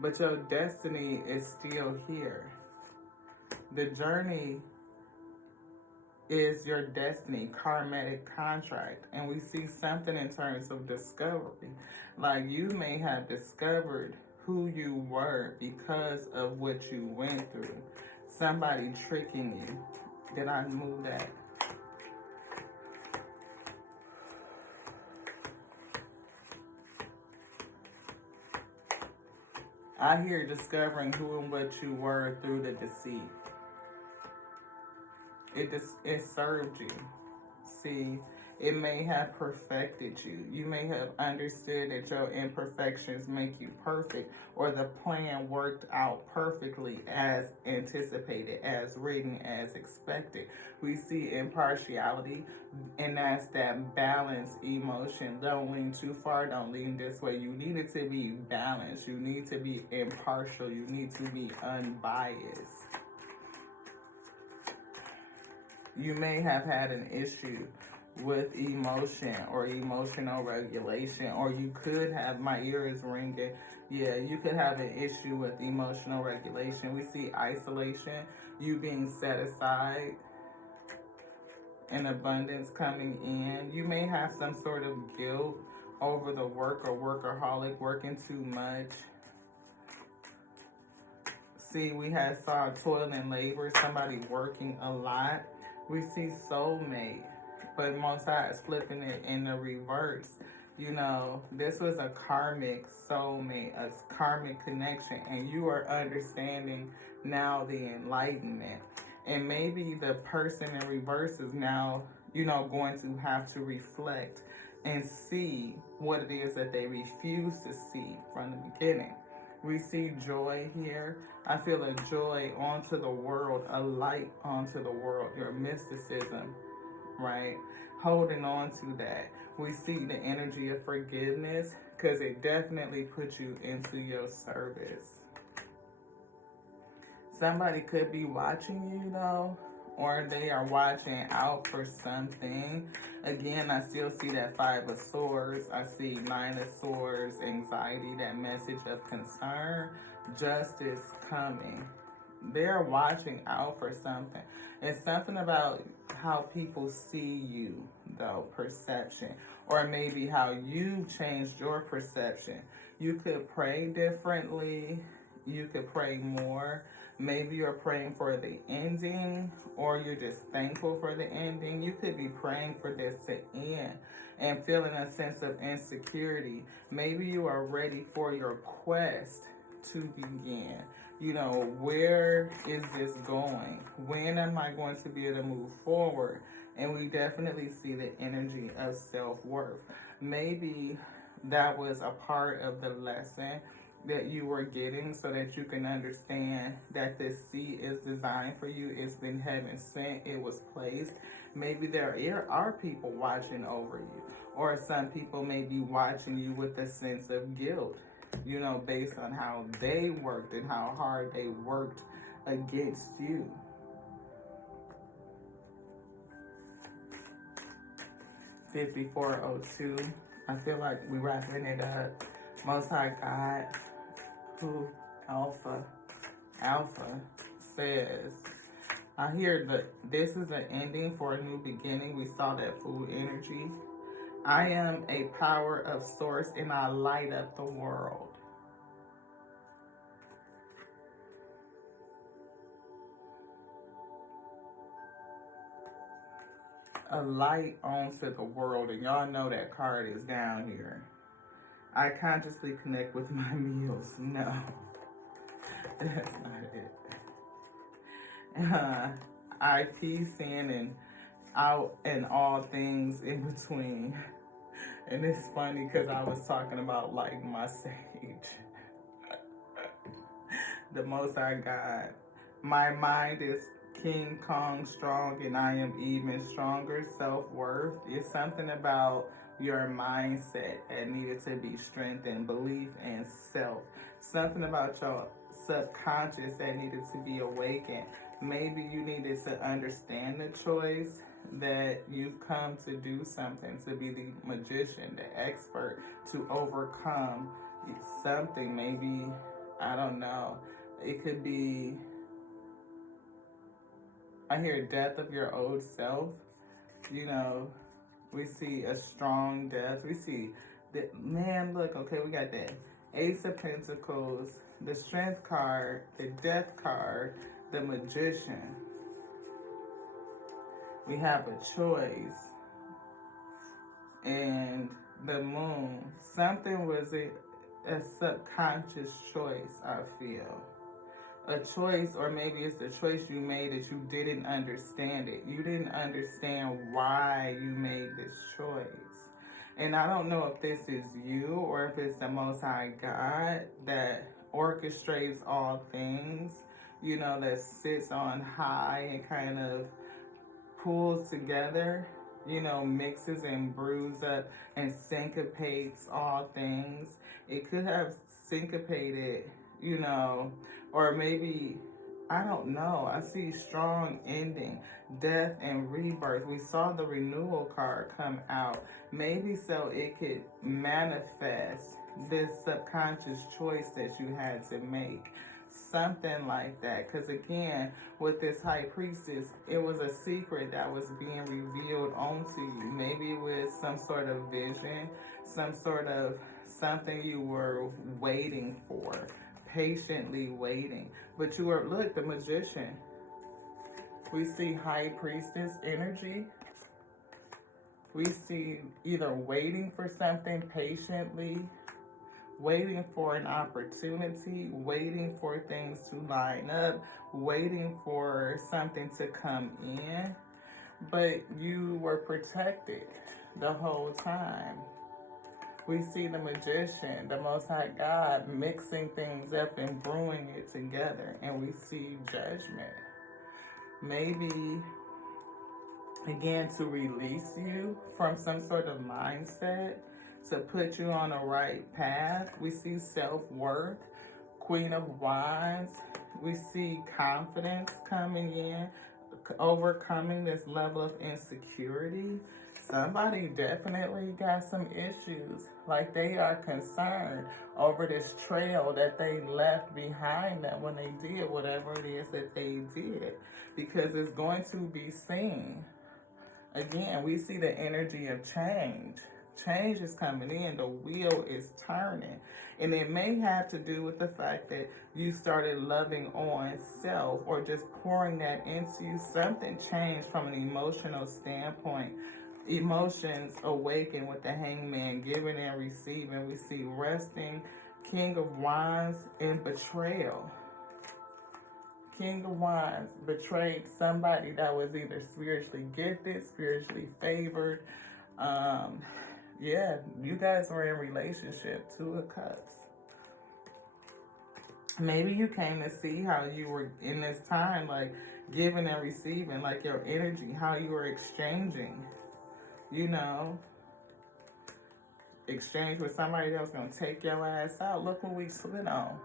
but your destiny is still here. The journey is your destiny, karmic contract. And we see something in terms of discovery. Like you may have discovered who you were because of what you went through. Somebody tricking you. Did I move that? I hear discovering who and what you were through the deceit. It served you. See, it may have perfected you. You may have understood that your imperfections make you perfect, or the plan worked out perfectly as anticipated, as written, as expected. We see impartiality, and that's that balanced emotion. Don't lean too far, don't lean this way. You need it to be balanced. You need to be impartial. You need to be unbiased. You may have had an issue with emotion or emotional regulation, or you could have, my ear is ringing, yeah, you could have an issue with emotional regulation. We see isolation, you being set aside, and abundance coming in. You may have some sort of guilt over the work or workaholic, working too much. See, we saw toil and labor, somebody working a lot. We see soulmate, but most sides flipping it in the reverse. You know, this was a karmic soulmate, a karmic connection, and you are understanding now the enlightenment. And maybe the person in reverse is now, you know, going to have to reflect and see what it is that they refuse to see from the beginning. We see joy here. I feel a joy onto the world, a light onto the world, your mysticism, right? Holding on to that. We see the energy of forgiveness because it definitely puts you into your service. Somebody could be watching you though, or they are watching out for something. Again, I still see that 5 of Swords. I see 9 of Swords, anxiety, that message of concern, justice coming. They're watching out for something. It's something about how people see you, though, perception. Or maybe how you changed your perception. You could pray differently. You could pray more. Maybe you're praying for the ending, or you're just thankful for the ending. You could be praying for this to end and feeling a sense of insecurity. Maybe you are ready for your quest to begin. You know, where is this going? When am I going to be able to move forward? And we definitely see the energy of self-worth. Maybe that was a part of the lesson that you were getting, so that you can understand that this seed is designed for you. It's been heaven sent. It was placed. Maybe there are people watching over you, or some people may be watching you with a sense of guilt, you know, based on how they worked and how hard they worked against you. $5402. I feel like we're wrapping it up. Most High God, who Alpha says, I hear that this is an ending for a new beginning. We saw that food energy. I am a power of source and I light up the world. A light onto the world, and y'all know that card is down here. I consciously connect with my meals. No, that's not it. I peace in and out and all things in between. And it's funny because I was talking about like my sage. The Most High God. My mind is King Kong strong and I am even stronger. Self-worth is something about your mindset that needed to be strengthened. Belief and self. Something about your subconscious that needed to be awakened. Maybe you needed to understand the choice that you've come to do something, to be the magician, the expert, to overcome something. Maybe, I don't know. It could be, I hear death of your old self. You know, we see a strong death. We see that, man, look, okay, we got that Ace of Pentacles, the Strength card, the Death card, the Magician. We have a choice. And the Moon. Something was a subconscious choice, I feel. A choice, or maybe it's the choice you made that you didn't understand it. You didn't understand why you made this choice. And I don't know if this is you or if it's the Most High God that orchestrates all things, you know, that sits on high and kind of pulls together, you know, mixes and brews up and syncopates all things. It could have syncopated, you know, or maybe, I don't know. I see strong ending, death and rebirth. We saw the renewal card come out. Maybe so it could manifest this subconscious choice that you had to make. Something like that. Because again, with this High Priestess, it was a secret that was being revealed onto you. Maybe it was some sort of vision, some sort of something you were waiting for, patiently waiting. But you were, look, the Magician. We see High Priestess energy. We see either waiting for something patiently, waiting for an opportunity, waiting for things to line up, waiting for something to come in. But you were protected the whole time. We see the Magician, the Most High God, mixing things up and brewing it together. And we see judgment. Maybe, again, to release you from some sort of mindset, to put you on the right path. We see self-worth, Queen of Wands. We see confidence coming in, overcoming this level of insecurity. Somebody definitely got some issues, like they are concerned over this trail that they left behind them when they did whatever it is that they did, because it's going to be seen. Again, we see the energy of change. Change is coming in. The wheel is turning. And it may have to do with the fact that you started loving on self, or just pouring that into you. Something changed from an emotional standpoint. Emotions awaken with the Hangman, giving and receiving. We see resting, King of Wands, and betrayal. King of Wands betrayed somebody that was either spiritually gifted, spiritually favored. Yeah, you guys were in relationship. Two of Cups. Maybe you came to see how you were in this time, like giving and receiving, like your energy, how you were exchanging, you know, exchange with somebody that was going to take your ass out. Look what we slid on.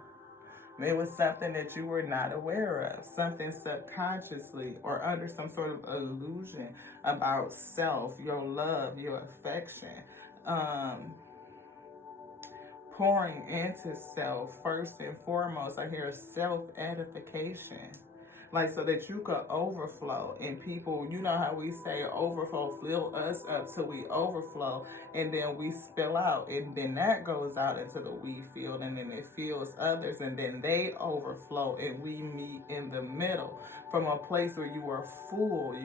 It was something that you were not aware of, something subconsciously or under some sort of illusion about self, your love, your affection, pouring into self first and foremost. I hear self-edification, like so that you could overflow. And people, you know how we say overflow, fill us up till we overflow, and then we spill out, and then that goes out into the we field, and then it fills others, and then they overflow, and we meet in the middle from a place where you were full,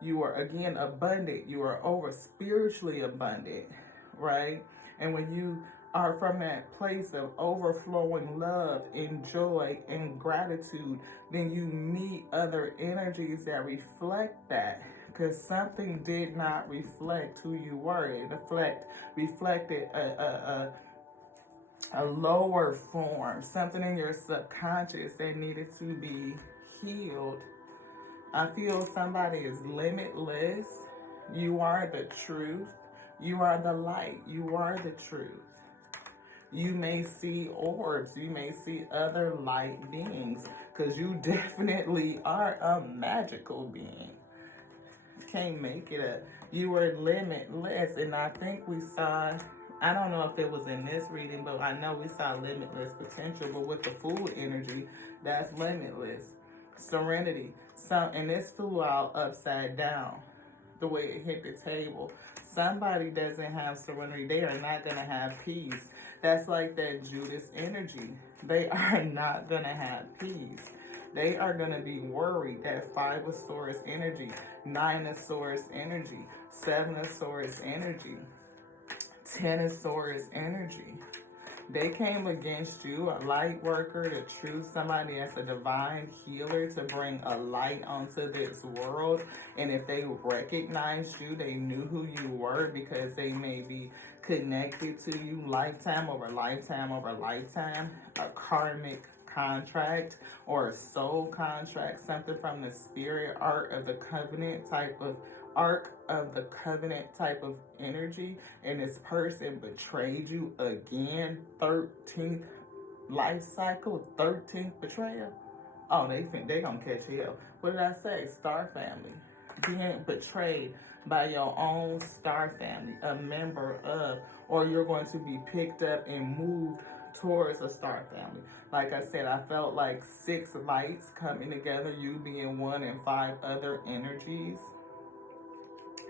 you were again abundant, you were over spiritually abundant, right? And when you are from that place of overflowing love and joy and gratitude, then you meet other energies that reflect that. Because something did not reflect who you were. It reflected a lower form, something in your subconscious that needed to be healed. I feel somebody is limitless. You are the truth. You are the light. You are the truth. You may see orbs. You may see other light beings, because you definitely are a magical being. Can't make it up. You were limitless, and I think we saw, I don't know if it was in this reading, but I know we saw limitless potential. But with the Fool energy, that's limitless. Serenity. And this flew out upside down, the way it hit the table. Somebody doesn't have serenity. They are not going to have peace. That's like that Judas energy. They are not going to have peace. They are going to be worried. That 5 of Swords energy, 9 of Swords energy, 7 of Swords energy, 10 of Swords energy. They came against you, a light worker, the truth, somebody that's a divine healer, to bring a light onto this world. And if they recognized you, they knew who you were, because they may be connected to you lifetime over lifetime over lifetime. A karmic contract or a soul contract, something from the spirit arc of the covenant type of energy, and this person betrayed you again. 13th life cycle, 13th betrayal. Oh, they gonna catch hell. What did I say? Star family. Being betrayed by your own star family, a member of, or you're going to be picked up and moved towards a star family. Like I said, I felt like 6 lights coming together, you being one and 5 other energies.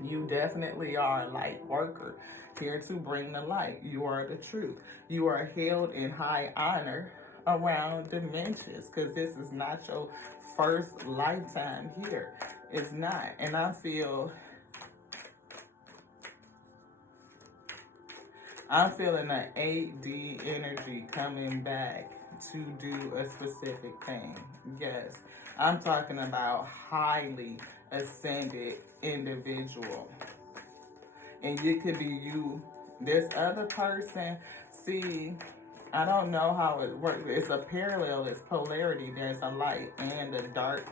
You definitely are a light worker, here to bring the light. You are the truth. You are held in high honor around dimensions, because this is not your first lifetime here. It's not. And I feel, I'm feeling an 8D energy coming back to do a specific thing. Yes, I'm talking about highly ascended individual. And it could be you. This other person, see, I don't know how it works. It's a parallel, it's polarity. There's a light and a dark,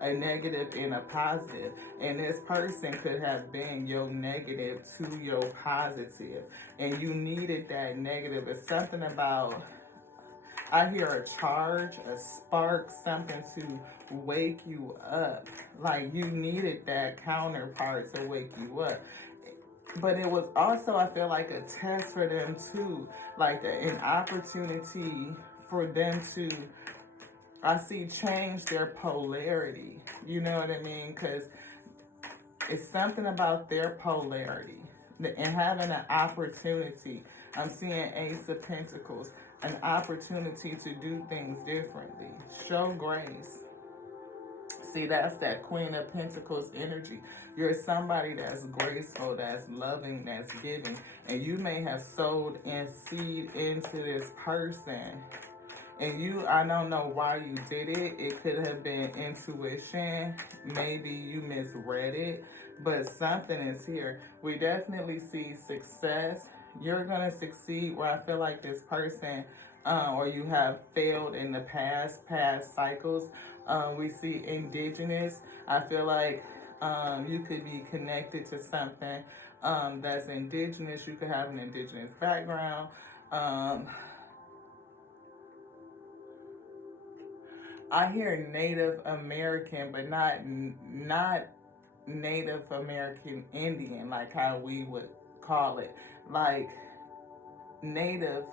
a negative and a positive. And this person could have been your negative to your positive. And you needed that negative. It's something about, I hear a charge, a spark, something to wake you up. Like you needed that counterpart to wake you up. But it was also, I feel like, a test for them too. Like an opportunity for them to, I see, change their polarity. You know what I mean? Because it's something about their polarity. And having an opportunity. I'm seeing Ace of Pentacles. An opportunity to do things differently. Show grace. See, that's that Queen of Pentacles energy. You're somebody that's graceful, that's loving, that's giving. And you may have sowed in seed into this person. And you, I don't know why you did it. It could have been intuition. Maybe you misread it. But something is here. We definitely see success. You're going to succeed, where I feel like this person, or you have failed in the past cycles. We see indigenous. I feel like you could be connected to something that's indigenous. You could have an indigenous background. I hear Native American, but not Native American Indian, like how we would call it. Like Native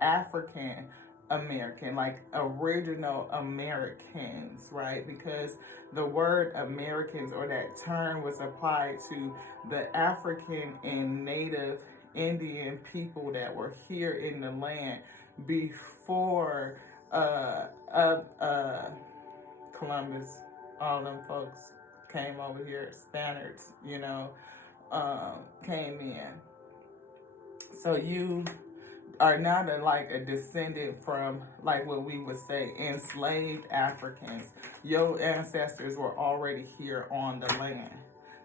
African American, like original Americans, right? Because the word Americans, or that term, was applied to the African and Native Indian people that were here in the land before Columbus. All them folks came over here, Spaniards, came in. So you are not like a descendant from, like what we would say, enslaved Africans. Your ancestors were already here on the land.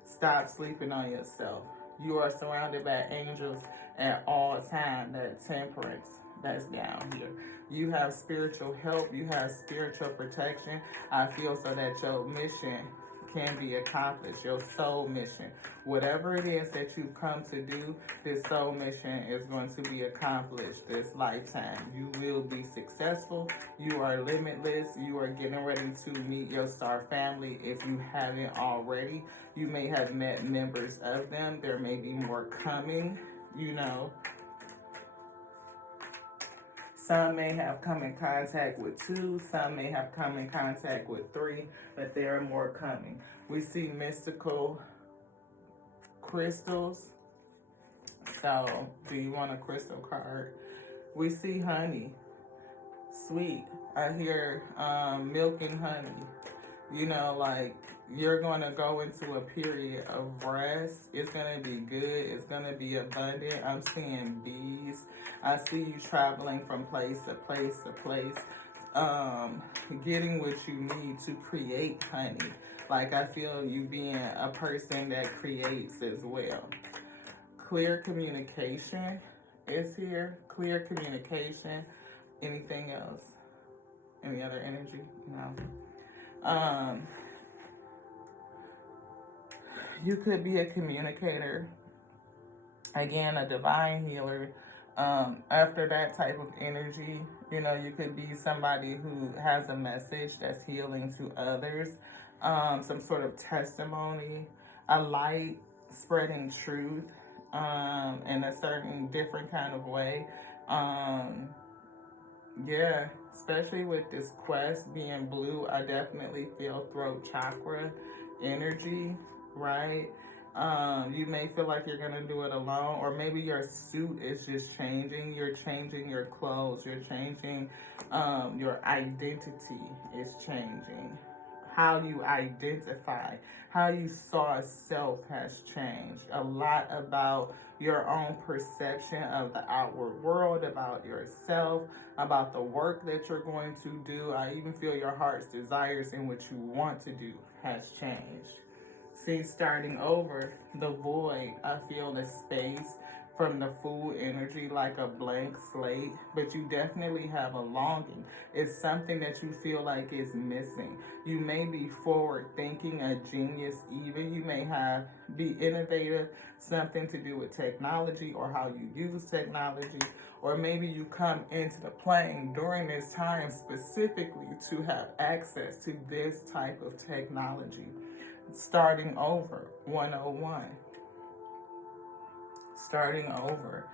Stop sleeping on yourself. You are surrounded by angels at all times. That temperance that's down here. You have spiritual help. You have spiritual protection. I feel so that your mission can be accomplished, your soul mission. Whatever it is that you've come to do, this soul mission is going to be accomplished this lifetime. You will be successful. You are limitless. You are getting ready to meet your star family. If you haven't already, you may have met members of them. There may be more coming, you know. Some may have come in contact with 2, some may have come in contact with 3, but there are more coming. We see mystical crystals. So, do you want a crystal card? We see honey, sweet. I hear milk and honey. You know, like, you're going to go into a period of rest. It's going to be good. It's going to be abundant. I'm seeing bees. I see you traveling from place to place to place, getting what you need to create honey. Like, I feel you being a person that creates as well. Clear communication is here. Clear communication. Anything else? Any other energy? No. You could be a communicator. Again, a divine healer. After that type of energy, you know, you could be somebody who has a message that's healing to others. Some sort of testimony, a light spreading truth in a certain different kind of way. Yeah, especially with this quest being blue, I definitely feel throat chakra energy, right? You may feel like you're gonna do it alone, or maybe your suit is just changing. You're changing your clothes. You're changing your identity is changing. How you identify, how you saw self has changed. A lot about your own perception of the outward world, about yourself, about the work that you're going to do. I even feel your heart's desires in what you want to do has changed. See, starting over, the void, I feel the space from the food energy like a blank slate, but you definitely have a longing. It's something that you feel like is missing. You may be forward thinking, a genius even. You may be innovative, something to do with technology or how you use technology, or maybe you come into the plane during this time specifically to have access to this type of technology. Starting over, 101. Starting over.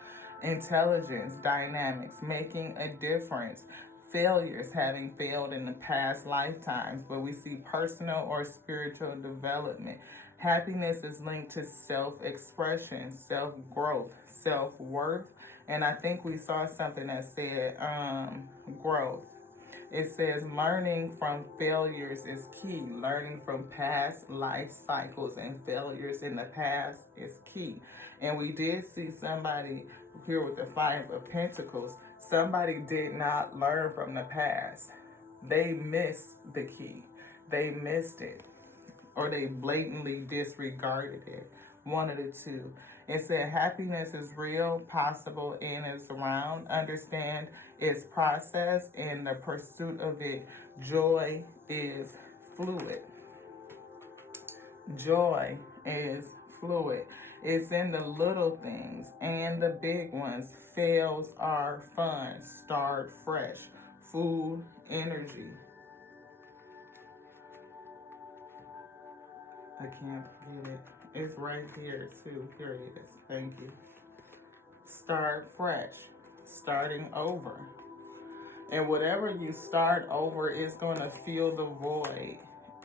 Intelligence, dynamics, making a difference. Failures, having failed in the past lifetimes, but we see personal or spiritual development. Happiness is linked to self-expression, self-growth, self-worth, and I think we saw something that said growth. It says learning from failures is key. Learning from past life cycles and failures in the past is key. And we did see somebody here with the 5 of Pentacles. Somebody did not learn from the past. They missed the key. They missed it. Or they blatantly disregarded it. One of the two. It said happiness is real, possible, and is around. Understand its process and the pursuit of it. Joy is fluid. Joy is fluid. It's in the little things and the big ones. Fails are fun. Start fresh. Food, energy. I can't get it. It's right here too. Here it is. Thank you. Start fresh. Starting over. And whatever you start over is going to fill the void.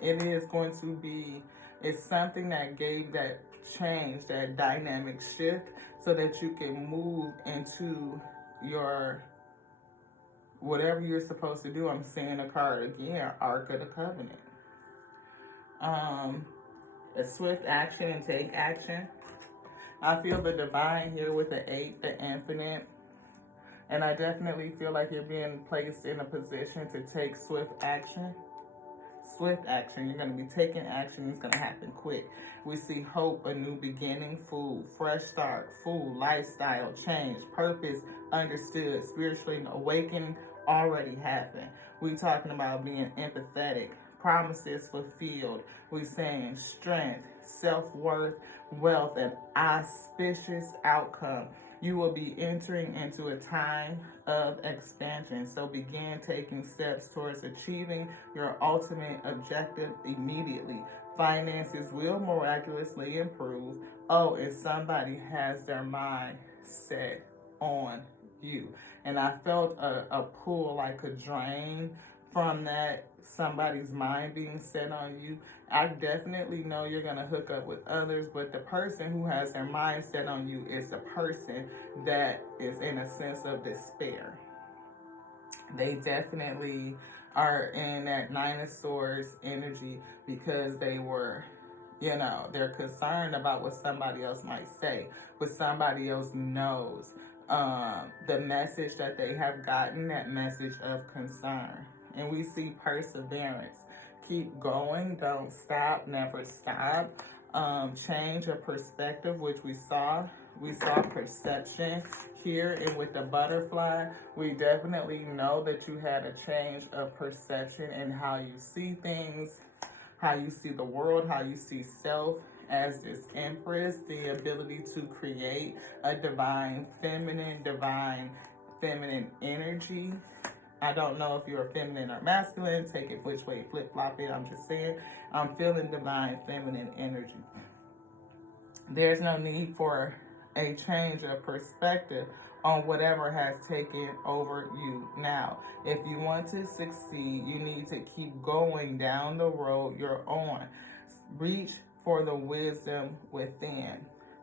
It is going to be, it's something that gave that change, that dynamic shift, so that you can move into your, whatever you're supposed to do. I'm seeing a card again, Ark of the Covenant. A swift action and take action. I feel the divine here with the 8, the infinite. And I definitely feel like you're being placed in a position to take swift action. Swift action. You're going to be taking action. It's going to happen quick. We see hope, a new beginning, food, fresh start, food, lifestyle, change, purpose, understood, spiritually awakening already happened. We talking about being empathetic, promises fulfilled. We saying strength, self-worth, wealth, and auspicious outcome. You will be entering into a time of expansion. So begin taking steps towards achieving your ultimate objective immediately. Finances will miraculously improve. Oh, and somebody has their mind set on you. And I felt a pull, like a drain from that, somebody's mind being set on you. I definitely know you're going to hook up with others, but the person who has their mind set on you is the person that is in a sense of despair. They definitely are in that Nine of Swords energy because they were, you know, they're concerned about what somebody else might say, what somebody else knows. The message that they have gotten, that message of concern. And we see perseverance. Keep going, don't stop, never stop. Change of perspective, which we saw. We saw perception here, and with the butterfly, we definitely know that you had a change of perception in how you see things, how you see the world, how you see self as this empress, the ability to create a divine feminine energy. I don't know if you're feminine or masculine. Take it which way, flip-flop it. I'm just saying, I'm feeling divine feminine energy. There's no need for a change of perspective on whatever has taken over you now. If you want to succeed, you need to keep going down the road you're on. Reach for the wisdom within.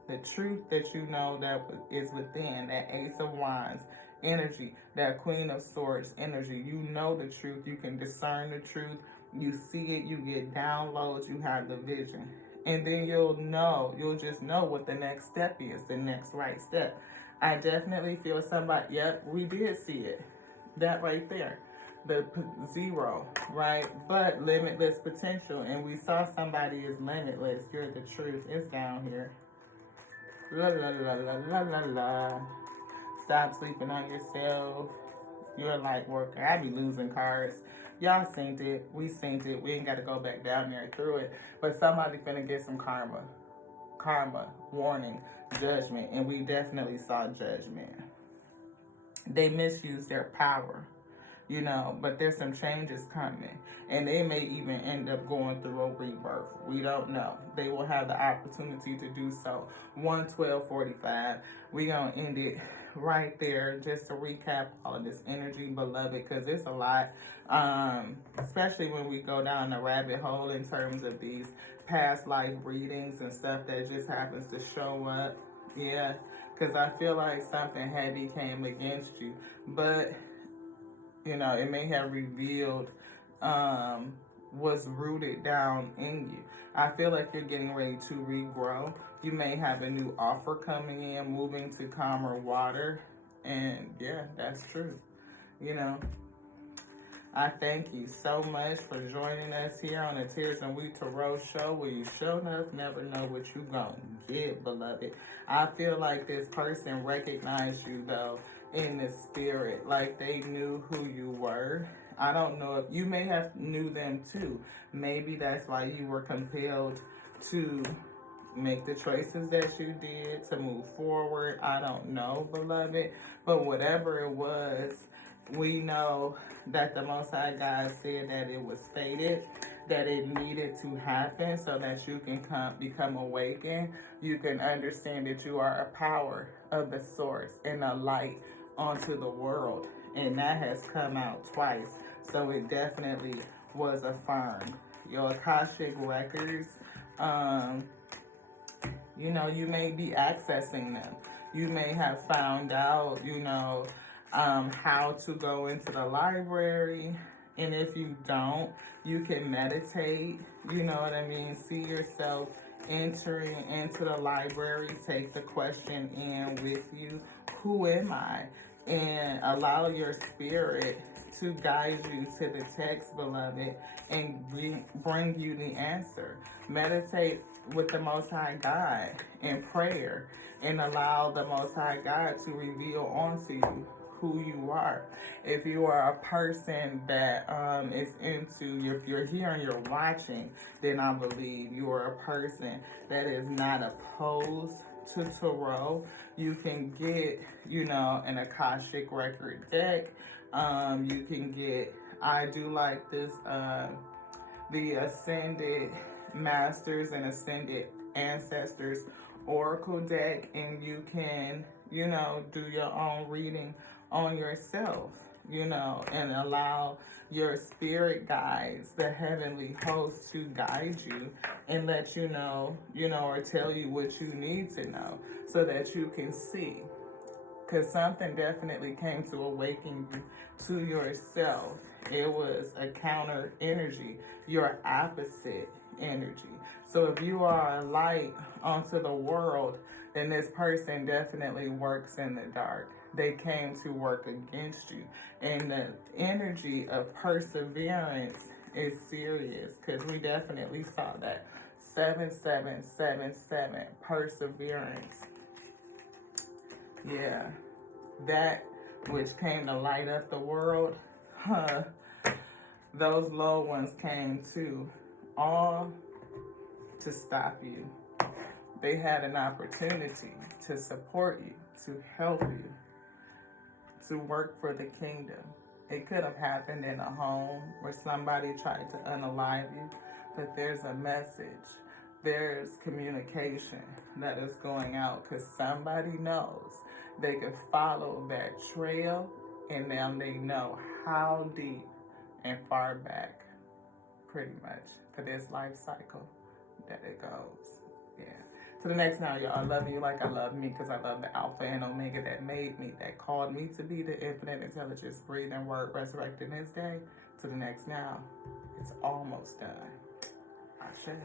The truth that you know that is within, that Ace of Wands energy, that Queen of Swords energy. You know the truth. You can discern the truth. You see it. You get downloads. You have the vision. And then you'll just know what the next step is, the next right step. I definitely feel somebody, yep, we did see it. That right there. The 0, right? But limitless potential. And we saw somebody is limitless. You're the truth. It's down here. La la la la la la la. Stop sleeping on yourself. You're a light worker. I be losing cards. Y'all synced it. We synced it. We ain't got to go back down there through it. But somebody finna get some karma. Karma, warning, judgment. And we definitely saw judgment. They misused their power, you know, but there's some changes coming. And they may even end up going through a rebirth. We don't know. They will have the opportunity to do so. 1/12/45. We're going to end it right there, just to recap all of this energy, beloved, because it's a lot, especially when we go down the rabbit hole in terms of these past life readings and stuff that just happens to show up. Yeah, because I feel like something heavy came against you, but you know, it may have revealed what's rooted down in you. I feel like you're getting ready to regrow. You may have a new offer coming in, moving to calmer water. And yeah, that's true. You know, I thank you so much for joining us here on the Tears and We Tarot show, where you show enough, never know what you gonna get, beloved. I feel like this person recognized you, though, in the spirit, like they knew who you were. I don't know if you may have knew them too. Maybe that's why you were compelled to make the choices that you did, to move forward. I don't know, beloved. But whatever it was, we know that the Most High God said that it was fated, that it needed to happen so that you can become awakened. You can understand that you are a power of the source and a light onto the world. And that has come out twice. So it definitely was affirmed. Your Akashic records, you know, you may be accessing them. You may have found out, you know, how to go into the library. And if you don't, you can meditate. You know what I mean? See yourself entering into the library. Take the question in with you. Who am I? and allow your spirit to guide you to the text, beloved, and bring you the answer. Meditate with the Most High God in prayer and allow the Most High God to reveal onto you who you are. If you are a person that is into, if you're here and you're watching, then I believe you are a person that is not opposed to tarot. You can get, an Akashic record deck. You can get, I do like this, the Ascended Masters and Ascended Ancestors Oracle deck, and you can, do your own reading on yourself, and allow your spirit guides, the heavenly hosts, to guide you and let you know, or tell you what you need to know so that you can see. Because something definitely came to awaken you to yourself. It was a counter energy, your opposite energy. So if you are a light onto the world, then this person definitely works in the dark. They came to work against you. And the energy of perseverance is serious, because we definitely saw that 7777 perseverance. Yeah, that which came to light up the world, those low ones came too, all to stop you. They had an opportunity to support you, to help you, to work for the kingdom. It could have happened in a home where somebody tried to unalive you, but there's a message. There's communication that is going out, because somebody knows they could follow that trail, and now they know how deep and far back, pretty much, for this life cycle that it goes. Yeah. To the next now, y'all. I love you like I love me, because I love the Alpha and Omega that made me, that called me to be the infinite intelligence, breathing word, resurrected this day. To the next now. It's almost done. Ashe.